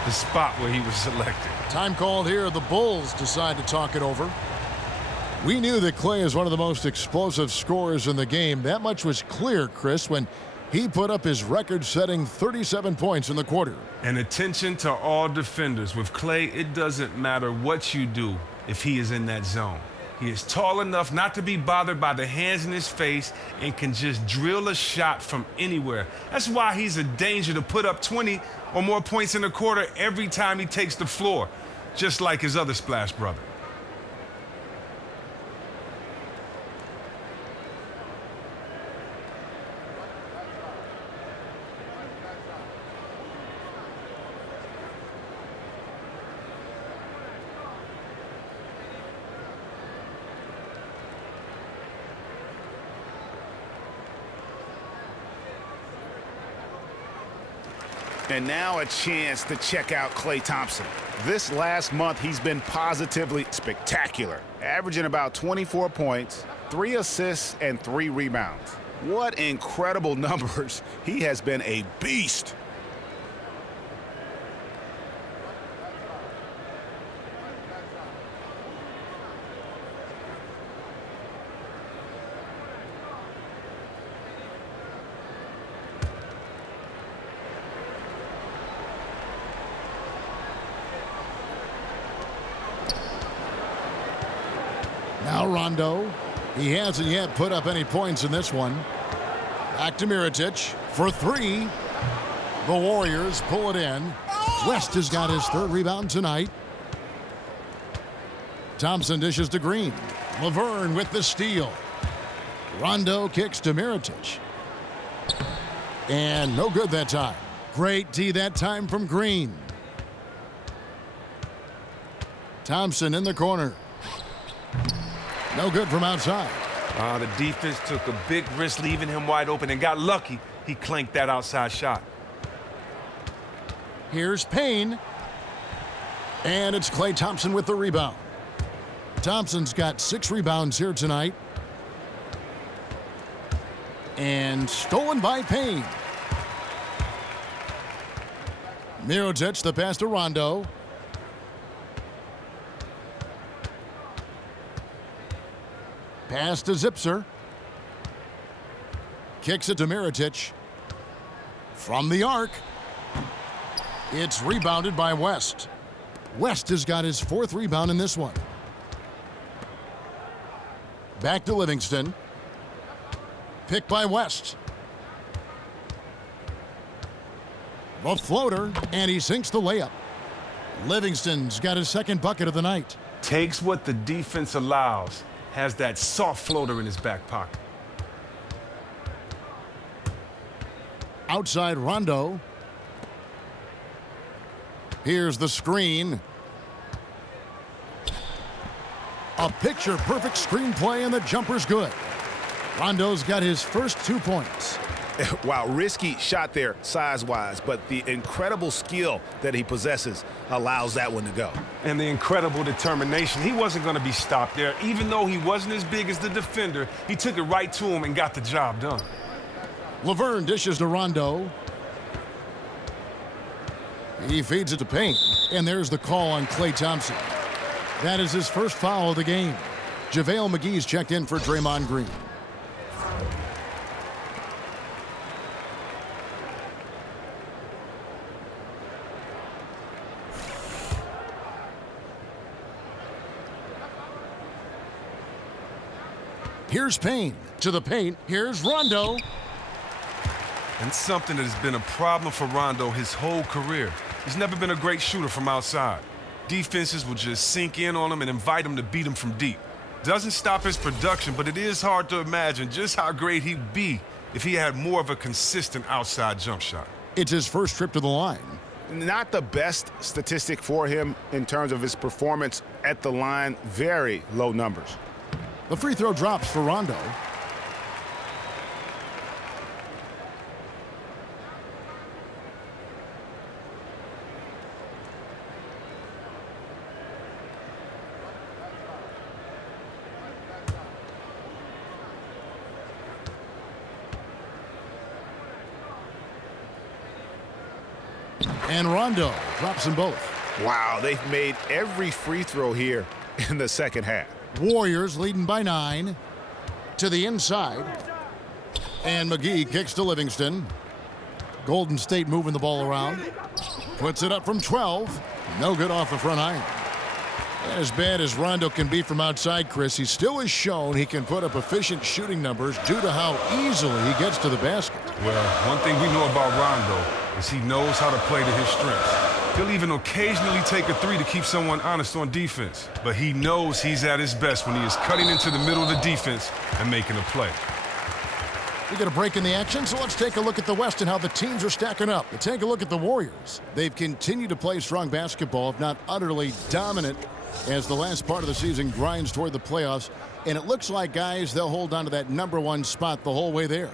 the spot where he was selected. Time called here. The Bulls decide to talk it over. We knew that Clay is one of the most explosive scorers in the game. That much was clear, Chris, when he put up his record-setting 37 points in the quarter. And attention to all defenders. With Clay, it doesn't matter what you do if he is in that zone. He is tall enough not to be bothered by the hands in his face and can just drill a shot from anywhere. That's why he's a danger to put up 20 or more points in a quarter every time he takes the floor, just like his other splash brother. And now a chance to check out Klay Thompson. This last month, he's been positively spectacular, averaging about 24 points, 3 assists, and 3 rebounds. What incredible numbers. He has been a beast. Now Rondo. He hasn't yet put up any points in this one. Back to Mirotic for 3. The Warriors pull it in. West has got his 3rd rebound tonight. Thompson dishes to Green. Laverne with the steal. Rondo kicks to Mirotic. And no good that time. Great D that time from Green. Thompson in the corner. No good from outside. The defense took a big risk leaving him wide open and got lucky. He clanked that outside shot. Here's Payne. And it's Klay Thompson with the rebound. Thompson's got 6 rebounds here tonight. And stolen by Payne. Mirotic, the pass to Rondo. Pass to Zipser. Kicks it to Mirotic. From the arc. It's rebounded by West. West has got his 4th rebound in this one. Back to Livingston. Picked by West. The floater, and he sinks the layup. Livingston's got his 2nd bucket of the night. Takes what the defense allows. Has that soft floater in his back pocket. Outside Rondo. Here's the screen. A picture-perfect screenplay, and the jumper's good. Rondo's got his first 2 points. Wow, risky shot there size-wise, but the incredible skill that he possesses allows that one to go. And the incredible determination. He wasn't going to be stopped there. Even though he wasn't as big as the defender, he took it right to him and got the job done. Laverne dishes to Rondo. He feeds it to Payne, and there's the call on Klay Thompson. That is his first foul of the game. JaVale McGee's checked in for Draymond Green. Here's Payne to the paint. Here's Rondo. And something that has been a problem for Rondo his whole career. He's never been a great shooter from outside. Defenses will just sink in on him and invite him to beat him from deep. Doesn't stop his production, but it is hard to imagine just how great he'd be if he had more of a consistent outside jump shot. It's his first trip to the line. Not the best statistic for him in terms of his performance at the line. Very low numbers. The free throw drops for Rondo. And Rondo drops them both. Wow, they've made every free throw here in the second half. Warriors leading by 9. To the inside. And McGee kicks to Livingston. Golden State moving the ball around. Puts it up from 12. No good off the front iron. As bad as Rondo can be from outside, Chris, he still has shown he can put up efficient shooting numbers due to how easily he gets to the basket. Well, one thing we know about Rondo is he knows how to play to his strengths. He'll even occasionally take a 3 to keep someone honest on defense. But he knows he's at his best when he is cutting into the middle of the defense and making a play. We get a break in the action, so let's take a look at the West and how the teams are stacking up. Let's take a look at the Warriors. They've continued to play strong basketball, if not utterly dominant, as the last part of the season grinds toward the playoffs. And it looks like, guys, they'll hold on to that #1 spot the whole way there.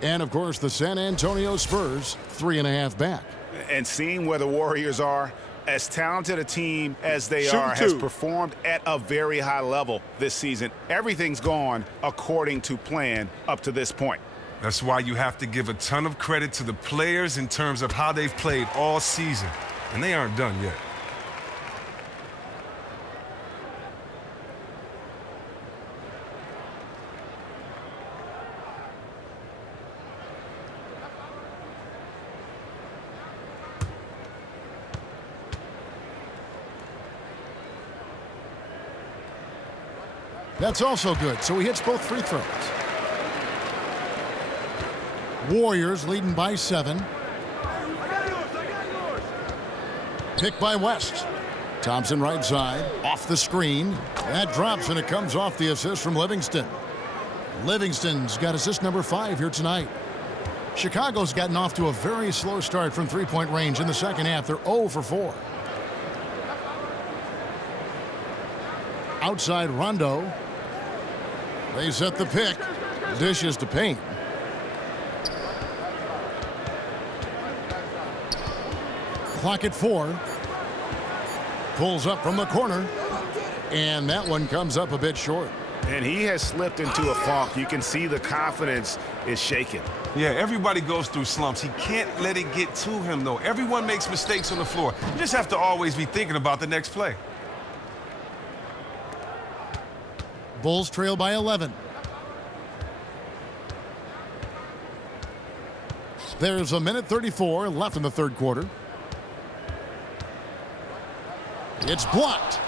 And, of course, the San Antonio Spurs, 3.5 back. And seeing where the Warriors are, as talented a team as they are, has performed at a very high level this season. Everything's gone according to plan up to this point. That's why you have to give a ton of credit to the players in terms of how they've played all season. And they aren't done yet. That's also good, so he hits both free throws. Warriors leading by 7. Pick by West. Thompson right side, off the screen. That drops, and it comes off the assist from Livingston. Livingston's got assist number 5 here tonight. Chicago's gotten off to a very slow start from three-point range in the second half. They're 0 for 4. Outside Rondo. They set the pick. Dishes to Payne. Clock at 4. Pulls up from the corner. And that one comes up a bit short. And he has slipped into a funk. You can see the confidence is shaken. Yeah, everybody goes through slumps. He can't let it get to him, though. Everyone makes mistakes on the floor. You just have to always be thinking about the next play. Bulls trail by 11. There's a minute 34 left in the third quarter. It's blocked.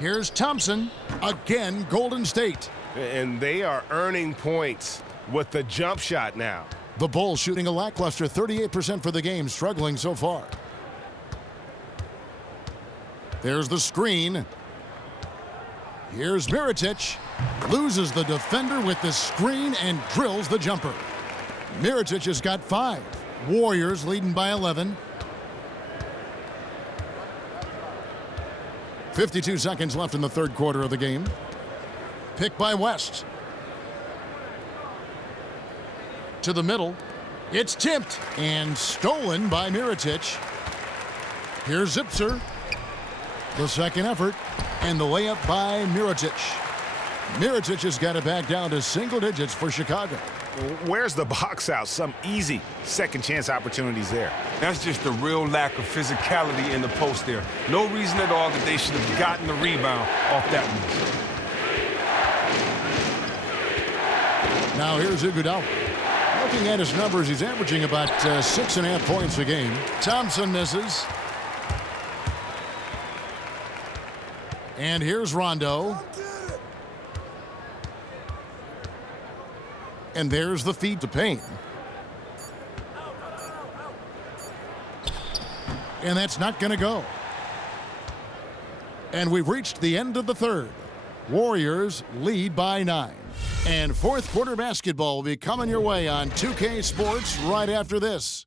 Here's Thompson. Again, Golden State. And they are earning points with the jump shot now. The Bulls shooting a lackluster 38% for the game, struggling so far. There's the screen. Here's Mirotic. Loses the defender with the screen and drills the jumper. Mirotic has got 5. Warriors leading by 11. 52 seconds left in the third quarter of the game. Pick by West. To the middle. It's tipped and stolen by Mirotic. Here's Zipser. The second effort, and the layup by Mirotic. Mirotic has got it back down to single digits for Chicago. Where's the box out? Some easy second chance opportunities there. That's just the real lack of physicality in the post there. No reason at all that they should have gotten the rebound off that miss. Now here's Iguodala. Looking at his numbers, he's averaging about 6.5 points a game. Thompson misses. And here's Rondo. And there's the feed to Payne. And that's not going to go. And we've reached the end of the third. Warriors lead by 9. And fourth quarter basketball will be coming your way on 2K Sports right after this.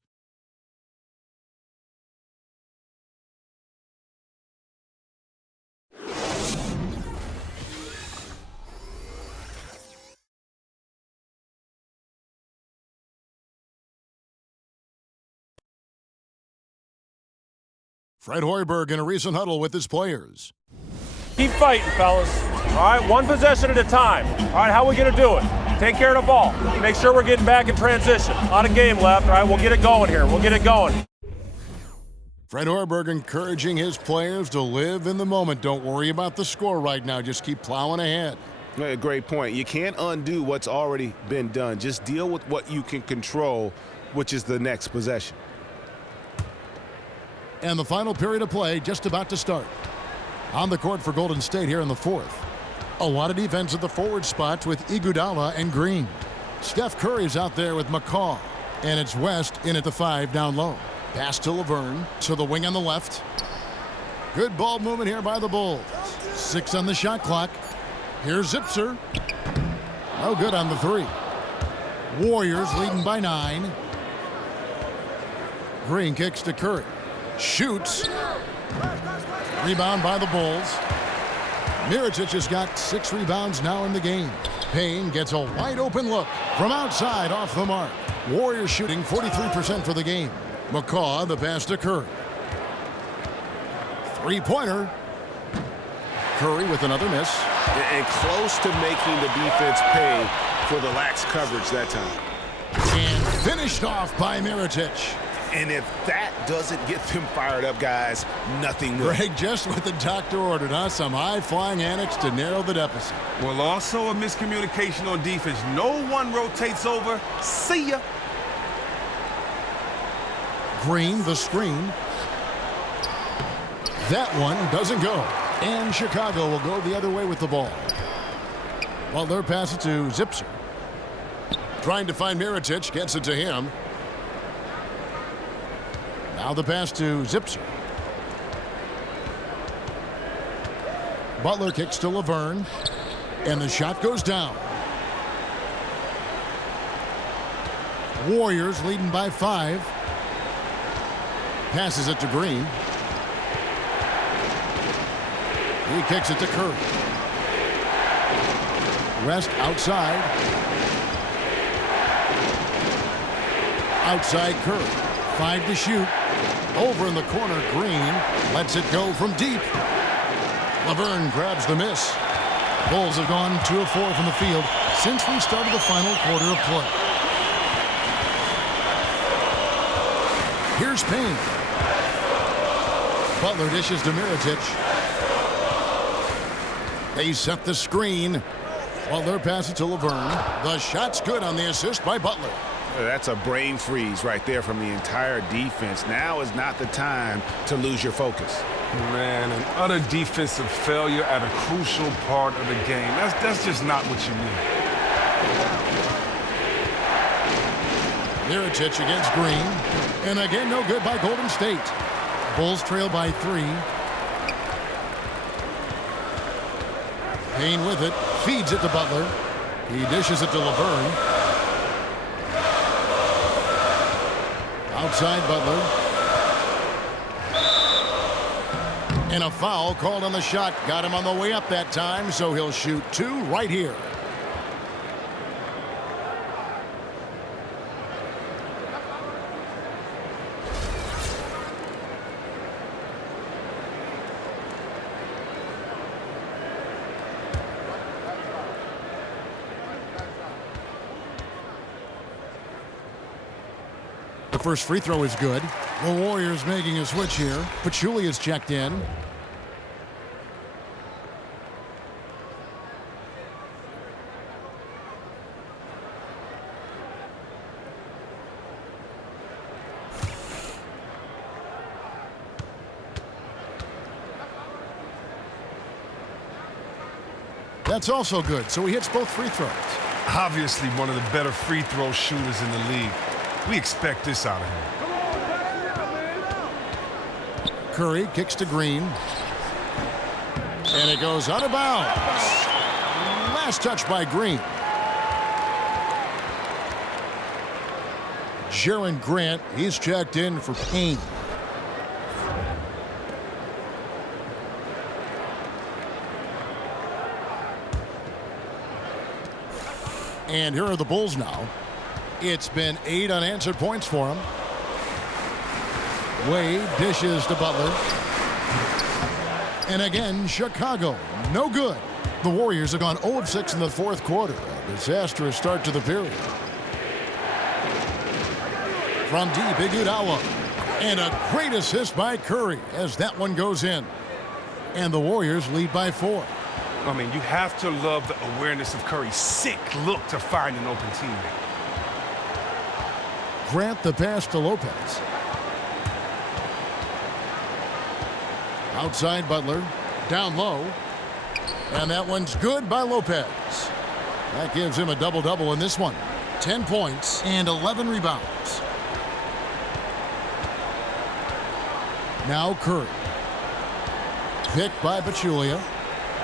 Fred Hoiberg in a recent huddle with his players. Keep fighting, fellas. All right, one possession at a time. All right, how are we going to do it? Take care of the ball. Make sure we're getting back in transition. A lot of game left. All right, we'll get it going here. We'll get it going. Fred Hoiberg encouraging his players to live in the moment. Don't worry about the score right now. Just keep plowing ahead. Great point. You can't undo what's already been done. Just deal with what you can control, which is the next possession. And the final period of play just about to start. On the court for Golden State here in the fourth. A lot of defense at the forward spots with Iguodala and Green. Steph Curry's out there with McCaw. And it's West in at the 5 down low. Pass to Laverne to the wing on the left. Good ball movement here by the Bulls. 6 on the shot clock. Here's Zipser. No good on the 3. Warriors leading by 9. Green kicks to Curry. Shoots. Rebound by the Bulls. Mirotic has got 6 rebounds now in the game. Payne gets a wide open look from outside off the mark. Warriors shooting 43% for the game. McCaw, the pass to Curry. Three-pointer. Curry with another miss. And close to making the defense pay for the lax coverage that time. And finished off by Mirotic. And if that doesn't get them fired up, guys, nothing will. Greg, just what the doctor ordered, huh? Some high-flying antics to narrow the deficit. Well, also a miscommunication on defense. No one rotates over. See ya. Green, the screen. That one doesn't go. And Chicago will go the other way with the ball. Butler passes it to Zipser. Trying to find Mirotic, gets it to him. Now the pass to Zipser. Butler kicks to Laverne. And the shot goes down. Warriors leading by 5. Passes it to Green. He kicks it to Curry. West outside. Outside Curry. 5 to shoot. Over in the corner, Green lets it go from deep. Laverne grabs the miss. Bulls have gone 2 of 4 from the field since we started the final quarter of play. Here's Payne. Butler dishes to Mirotic. They set the screen. Butler passes to Laverne. The shot's good on the assist by Butler. That's a brain freeze right there from the entire defense. Now is not the time to lose your focus. Man, an utter defensive failure at a crucial part of the game. That's just not what you need. Mirotic against Green. And again, no good by Golden State. Bulls trail by 3. Payne with it. Feeds it to Butler. He dishes it to Laverne. Outside Butler. And a foul called on the shot. Got him on the way up that time, so he'll shoot 2 right here. The first free throw is good. The Warriors making a switch here. Pachulia is checked in. That's also good, so he hits both free throws. Obviously one of the better free throw shooters in the league. We expect this out of him. Curry kicks to Green. And it goes out of bounds. Last touch by Green. Jaron Grant, he's checked in for Payne. And here are the Bulls now. It's been 8 unanswered points for him. Wade dishes to Butler. And again, Chicago, no good. The Warriors have gone 0 of 6 in the 4th quarter. A disastrous start to the period. From deep, Iguodala. And a great assist by Curry as that one goes in. And the Warriors lead by 4. I mean, you have to love the awareness of Curry's sick look to find an open teammate. Grant the pass to Lopez. Outside Butler. Down low. And that one's good by Lopez. That gives him a double-double in this one. 10 points and 11 rebounds. Now Curry. Picked by Pachulia.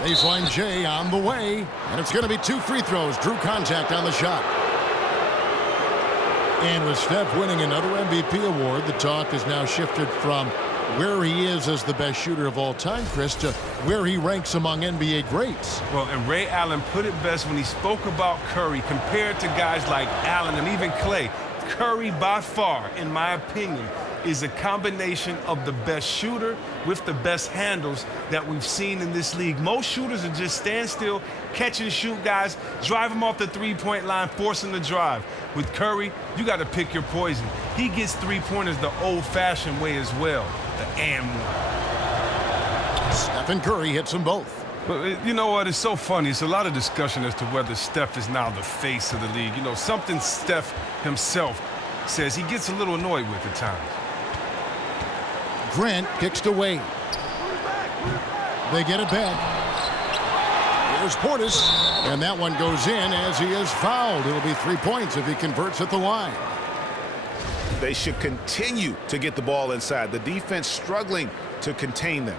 Baseline J on the way. And it's going to be 2 free throws. Drew contact on the shot. And with Steph winning another MVP award, the talk has now shifted from where he is as the best shooter of all time, Chris, to where he ranks among NBA greats. Well, and Ray Allen put it best when he spoke about Curry compared to guys like Allen and even Clay. Curry, by far, in my opinion, is a combination of the best shooter with the best handles that we've seen in this league. Most shooters are just stand still, catch and shoot guys, drive them off the three-point line, force them to drive. With Curry, you got to pick your poison. He gets three-pointers the old-fashioned way as well, the and one. Stephen Curry hits them both. But you know what? It's so funny. It's a lot of discussion as to whether Steph is now the face of the league. You know, something Steph himself says he gets a little annoyed with at times. Grant kicks to Wade. They get it back. Here's Portis, and that one goes in as he is fouled. It'll be 3 points if he converts at the line. They should continue to get the ball inside. The defense struggling to contain them.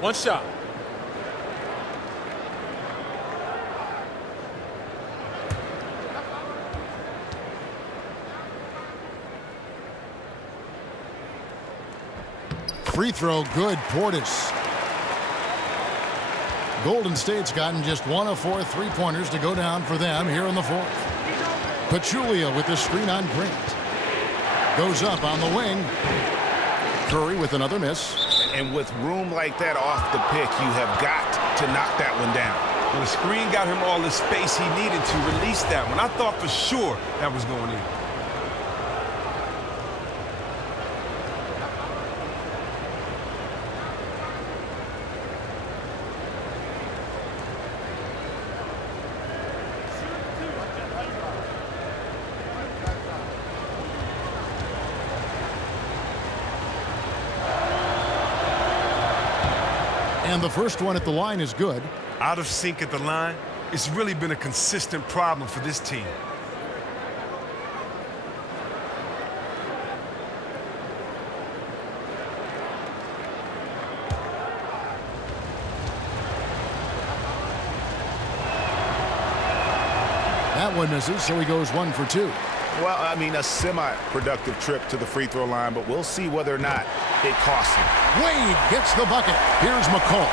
One shot. Free throw good, Portis. Golden State's gotten just 1 of 4 3-pointers to go down for them here in the fourth. Pachulia with the screen on Grant. Goes up on the wing. Curry with another miss. And with room like that off the pick, you have got to knock that one down. Well, the screen got him all the space he needed to release that one. I thought for sure that was going in. And the first one at the line is good. Out of sync at the line, it's really been a consistent problem for this team. That one misses, so he goes 1 for 2. Well, I mean, a semi-productive trip to the free throw line, but we'll see whether or not it costs him. Wade gets the bucket. Here's McCall.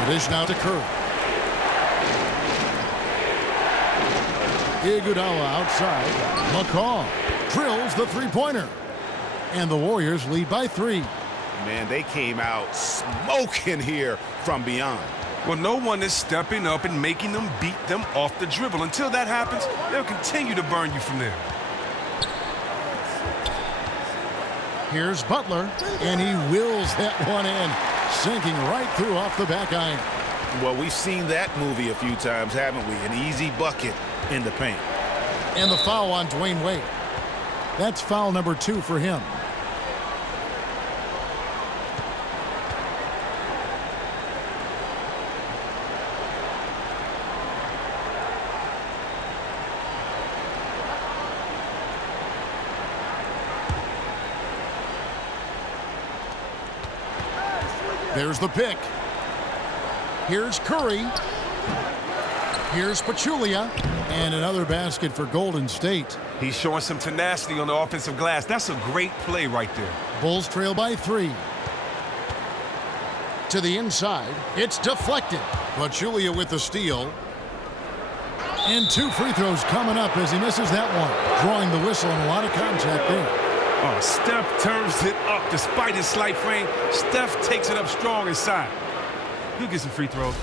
The dish now to Curry. Iguodala outside. McCall drills the three-pointer. And the Warriors lead by 3. Man, they came out smoking here from beyond. Well, no one is stepping up and making them beat them off the dribble. Until that happens, they'll continue to burn you from there. Here's Butler, and he wills that one in, sinking right through off the back iron. Well, we've seen that movie a few times, haven't we? An easy bucket in the paint. And the foul on Dwayne Wade. That's foul number 2 for him. There's the pick. Here's Curry. Here's Pachulia. And another basket for Golden State. He's showing some tenacity on the offensive glass. That's a great play right there. Bulls trail by 3. To the inside. It's deflected. Pachulia with the steal. And 2 free throws coming up as he misses that one. Drawing the whistle and a lot of contact there. Oh, Steph turns it up despite his slight frame. Steph takes it up strong inside. He'll get some free throws.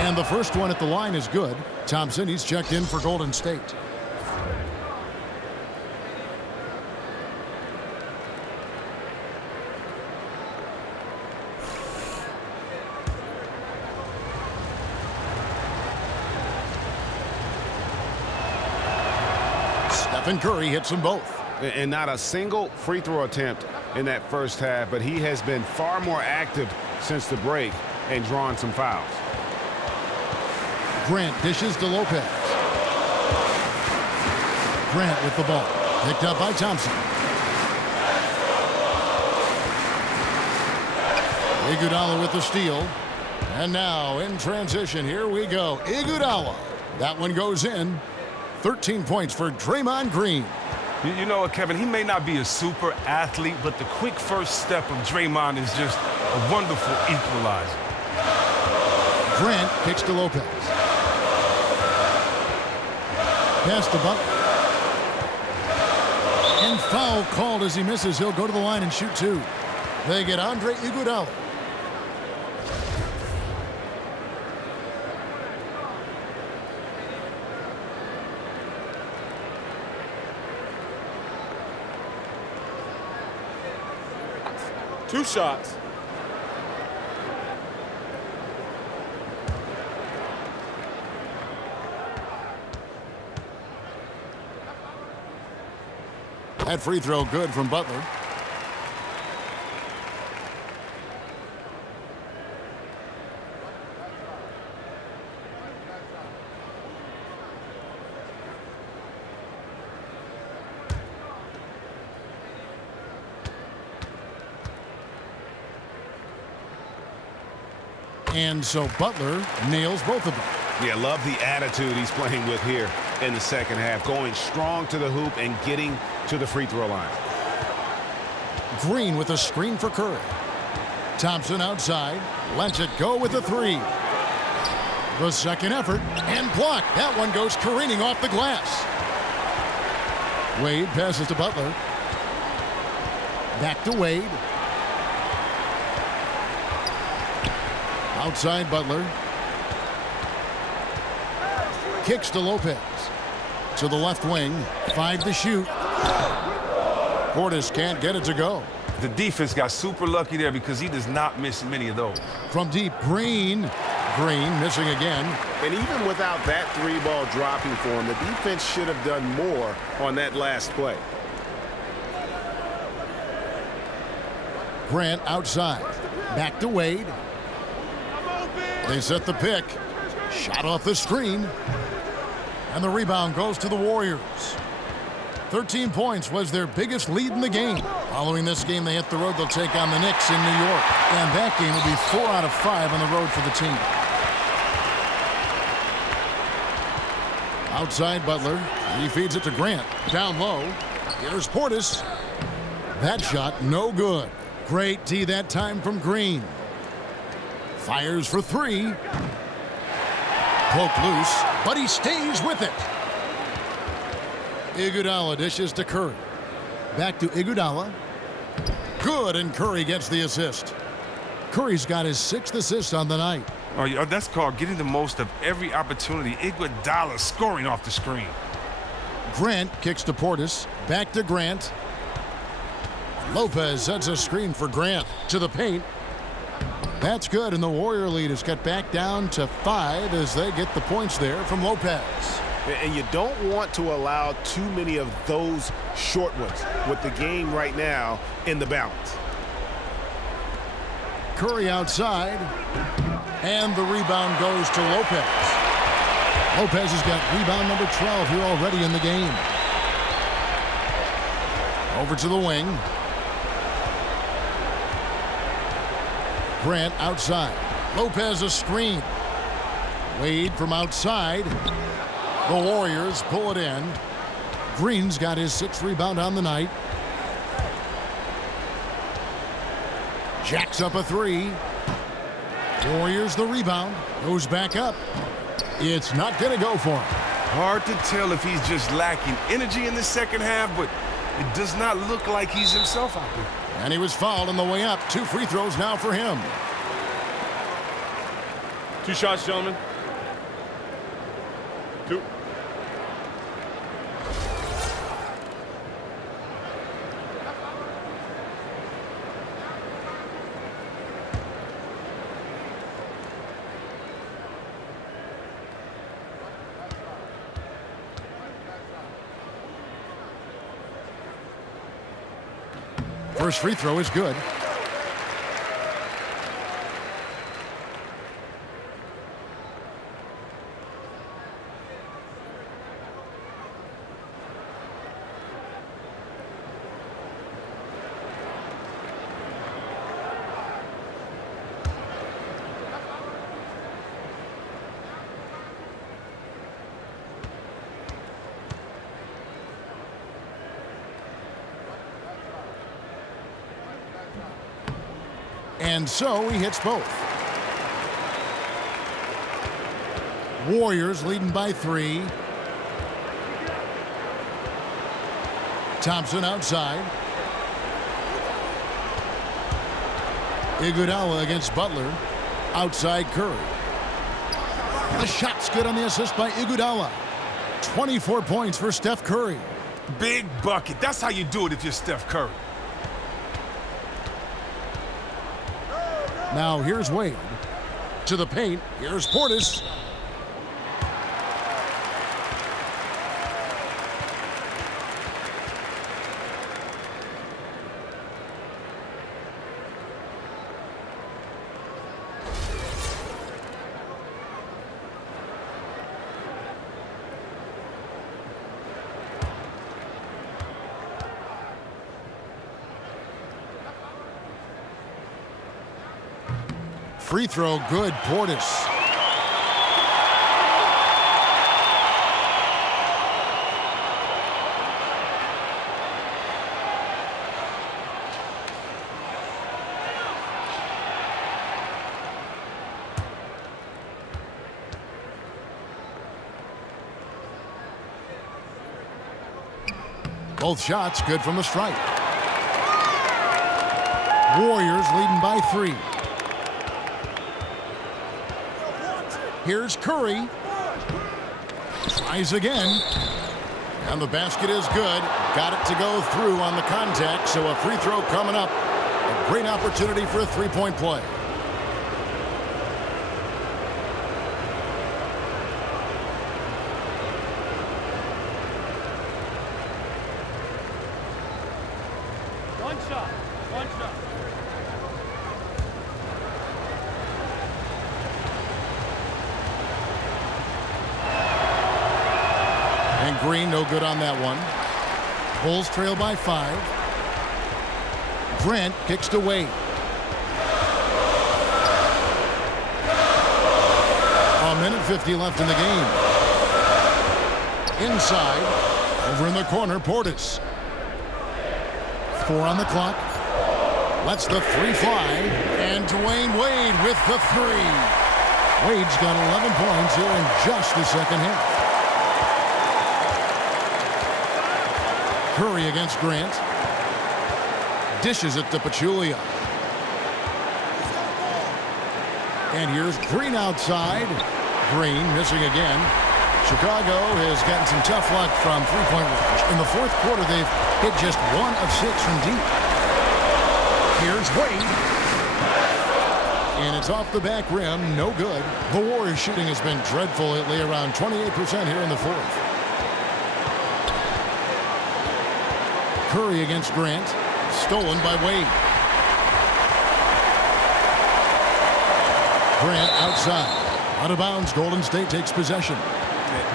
And the first one at the line is good. Thompson, he's checked in for Golden State. Stephen Curry hits them both. And not a single free throw attempt in that first half, but he has been far more active since the break and drawing some fouls. Grant dishes to Lopez. Grant with the ball. Picked up by Thompson. Iguodala with the steal. And now in transition, here we go. Iguodala. That one goes in. 13 points for Draymond Green. You know what, Kevin? He may not be a super athlete, but the quick first step of Draymond is just a wonderful equalizer. Grant kicks to Lopez. Pass to Butler. And foul called as he misses. He'll go to the line and shoot two. They get Andre Iguodala. Two shots. That free throw good from Butler. And so Butler nails both of them. Yeah, love the attitude he's playing with here in the second half. Going strong to the hoop and getting to the free throw line. Green with a screen for Curry. Thompson outside. Lets it go with a three. The second effort and blocked. That one goes careening off the glass. Wade passes to Butler. Back to Wade. Outside Butler. Kicks to Lopez. To the left wing. 5 to shoot. Portis can't get it to go. The defense got super lucky there because he does not miss many of those. From deep, Green. Green missing again. And even without that three ball dropping for him, the defense should have done more on that last play. Grant outside. Back to Wade. They set the pick. Shot off the screen. And the rebound goes to the Warriors. 13 points was their biggest lead in the game. Following this game, they hit the road. They'll take on the Knicks in New York. And that game will be 4 out of 5 on the road for the team. Outside Butler. He feeds it to Grant. Down low. Here's Portis. That shot no good. Great D that time from Green. Fires for three. Poked loose, but he stays with it. Iguodala dishes to Curry. Back to Iguodala. Good, and Curry gets the assist. Curry's got his 6th assist on the night. Oh, yeah, that's called getting the most of every opportunity. Iguodala scoring off the screen. Grant kicks to Portis. Back to Grant. Lopez sets a screen for Grant to the paint. That's good, and the Warrior lead is cut back down to 5 as they get the points there from Lopez. And you don't want to allow too many of those short ones with the game right now in the balance. Curry outside, and the rebound goes to Lopez. Lopez has got rebound number 12 here already in the game. Over to the wing. Grant outside. Lopez a screen. Wade from outside. The Warriors pull it in. Green's got his 6th rebound on the night. Jacks up a three. Warriors the rebound. Goes back up. It's not going to go for him. Hard to tell if he's just lacking energy in the second half, but it does not look like he's himself out there. And he was fouled on the way up. 2 free throws now for him. 2 shots, gentlemen. 2. First free throw is good. And so he hits both. Warriors leading by 3. Thompson outside. Iguodala against Butler. Outside Curry. The shot's good on the assist by Iguodala. 24 points for Steph Curry. Big bucket. That's how you do it if you're Steph Curry. Now here's Wade. To the paint. Here's Portis. Free throw good, Portis. Both shots good from the stripe. Warriors leading by 3. Here's Curry. Tries again. And the basket is good. Got it to go through on the contact, so a free throw coming up. A great opportunity for a three-point play. One shot. And Green, no good on that one. Bulls trail by 5. Grant kicks to Wade. A minute 50 left in the game. Inside, over in the corner, Portis. 4 on the clock. Lets the 3 fly. And Dwayne Wade with the 3. Wade's got 11 points here in just the second half. Curry against Grant. Dishes it to Pachulia. And here's Green outside. Green missing again. Chicago has gotten some tough luck from three-point range. In the fourth quarter, they've hit just 1 of 6 from deep. Here's Wade. And it's off the back rim. No good. The Warriors shooting has been dreadful lately, around 28% here in the fourth. Curry against Grant. Stolen by Wade. Grant outside. Out of bounds. Golden State takes possession.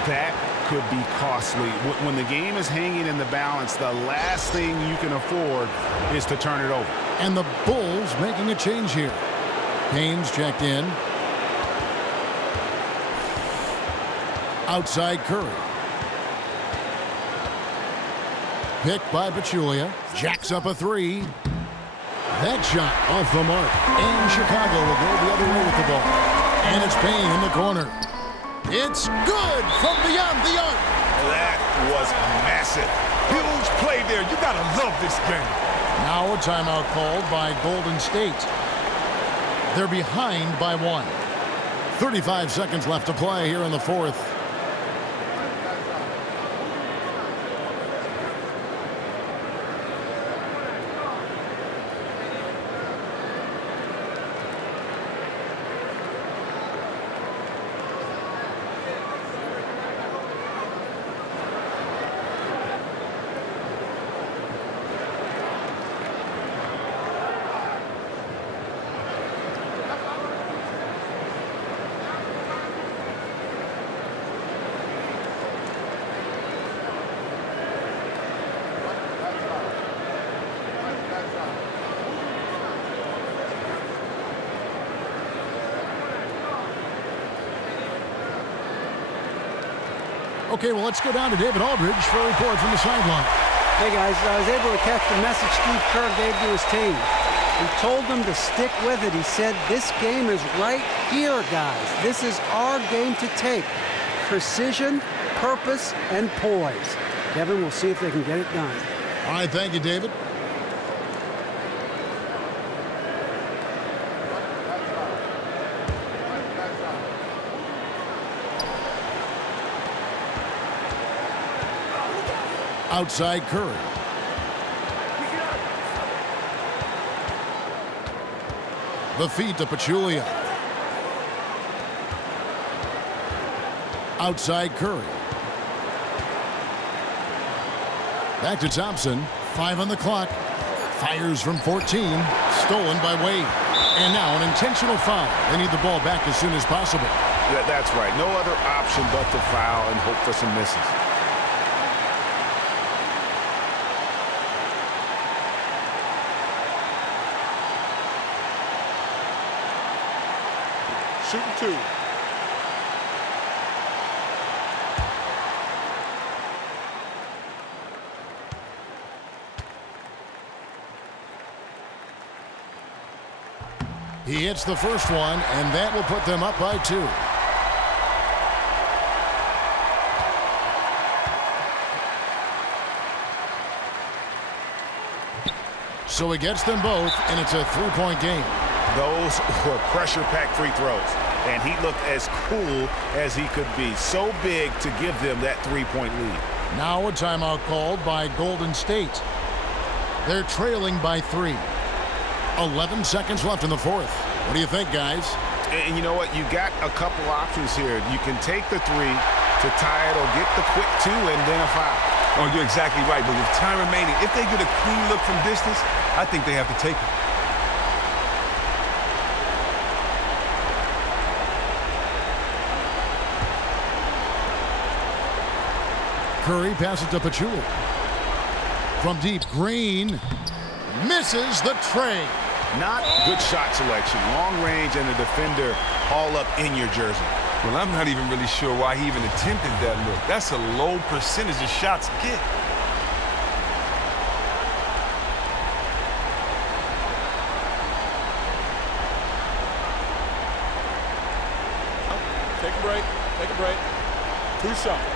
That could be costly. When the game is hanging in the balance, the last thing you can afford is to turn it over. And the Bulls making a change here. Haynes checked in. Outside Curry. Picked by Pachulia. Jacks up a 3. That shot off the mark. And Chicago will go the other way with the ball. And it's Payne in the corner. It's good from beyond the arc. That was massive. Huge play there. You got to love this game. Now a timeout called by Golden State. They're behind by 1. 35 seconds left to play here in the fourth. Okay, well, let's go down to David Aldridge for a report from the sideline. Hey, guys, I was able to catch the message Steve Kerr gave to his team. He told them to stick with it. He said, this game is right here, guys. This is our game to take. Precision, purpose, and poise. Kevin, we'll see if they can get it done. All right, thank you, David. Outside Curry. The feed to Pachulia. Outside Curry. Back to Thompson. 5 on the clock. Fires from 14. Stolen by Wade. And now an intentional foul. They need the ball back as soon as possible. Yeah, that's right. No other option but to foul and hope for some misses. Shooting 2. He hits the first one, and that will put them up by 2. So he gets them both, and it's a 3-point game. Those were pressure-packed free throws, and he looked as cool as he could be. So big to give them that 3-point lead. Now a timeout called by Golden State. They're trailing by 3. 11 seconds left in the fourth. What do you think, guys? And you know what? You got a couple options here. You can take the 3 to tie it or get the quick 2 and then a foul. Oh, you're exactly right. But with time remaining, if they get a clean look from distance, I think they have to take it. Curry passes to Pachulia. From deep, Green misses the tray. Not good shot selection. Long range and a defender all up in your jersey. Well, I'm not even really sure why he even attempted that look. That's a low percentage of shots to get. Take a break. Take a break. 2 shots.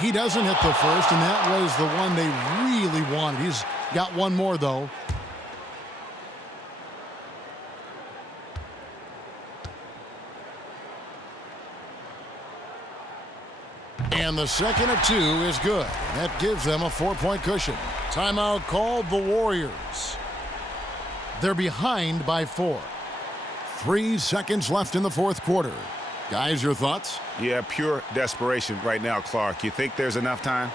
He doesn't hit the first, and that was the one they really wanted. He's got one more, though. And the second of 2 is good. That gives them a 4-point cushion. Timeout called the Warriors. They're behind by 4. 3 seconds left in the fourth quarter. Guys, your thoughts? Yeah, pure desperation right now, Clark. You think there's enough time?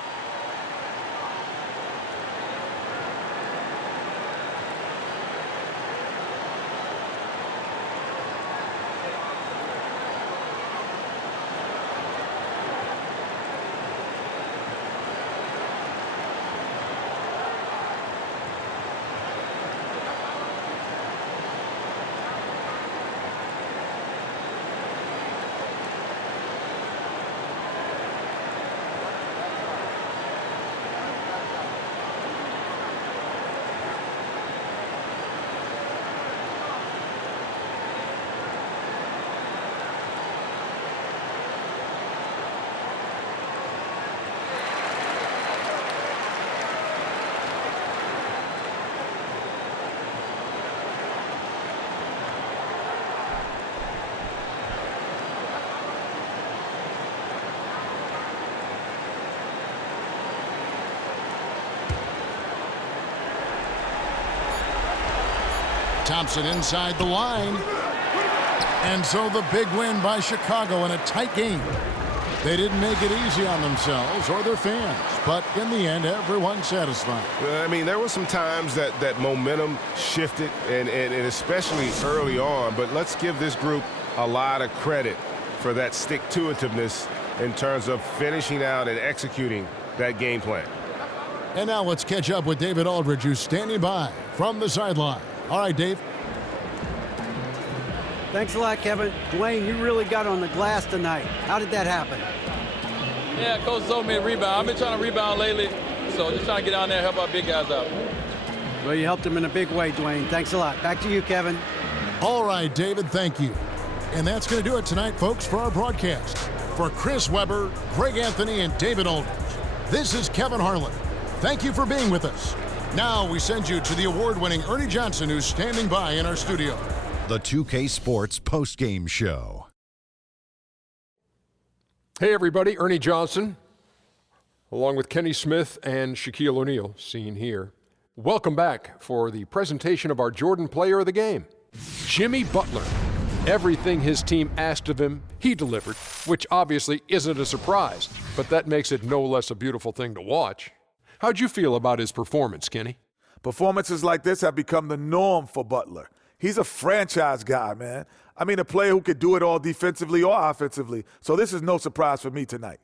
Thompson inside the line. And so the big win by Chicago in a tight game. They didn't make it easy on themselves or their fans, but in the end, everyone's satisfied. I mean, there were some times that momentum shifted, and especially early on, but let's give this group a lot of credit for that stick-to-itiveness in terms of finishing out and executing that game plan. And now let's catch up with David Aldridge, who's standing by from the sideline. All right, Dave. Thanks a lot, Kevin. Dwayne, you really got on the glass tonight. How did that happen? Yeah, Coach told me to rebound. I've been trying to rebound lately, so just trying to get down there and help our big guys out. Well, you helped him in a big way, Dwayne. Thanks a lot. Back to you, Kevin. All right, David, thank you. And that's going to do it tonight, folks, for our broadcast. For Chris Webber, Greg Anthony, and David Aldridge, this is Kevin Harlan. Thank you for being with us. Now we send you to the award-winning Ernie Johnson, who's standing by in our studio. The 2K Sports Postgame Show. Hey, everybody. Ernie Johnson, along with Kenny Smith and Shaquille O'Neal, seen here. Welcome back for the presentation of our Jordan Player of the Game, Jimmy Butler. Everything his team asked of him, he delivered, which obviously isn't a surprise, but that makes it no less a beautiful thing to watch. How'd you feel about his performance, Kenny? Performances like this have become the norm for Butler. He's a franchise guy, man. I mean, a player who could do it all defensively or offensively. So this is no surprise for me tonight.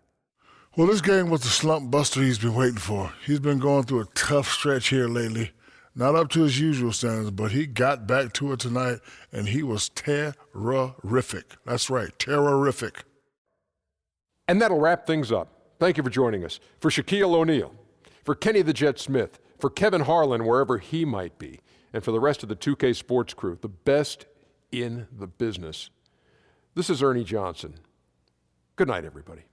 Well, this game was the slump buster he's been waiting for. He's been going through a tough stretch here lately. Not up to his usual standards, but he got back to it tonight, and he was terrorific. That's right, terrorific. And that'll wrap things up. Thank you for joining us. For Shaquille O'Neal, for Kenny the Jet Smith, for Kevin Harlan, wherever he might be, and for the rest of the 2K Sports crew, the best in the business. This is Ernie Johnson. Good night, everybody.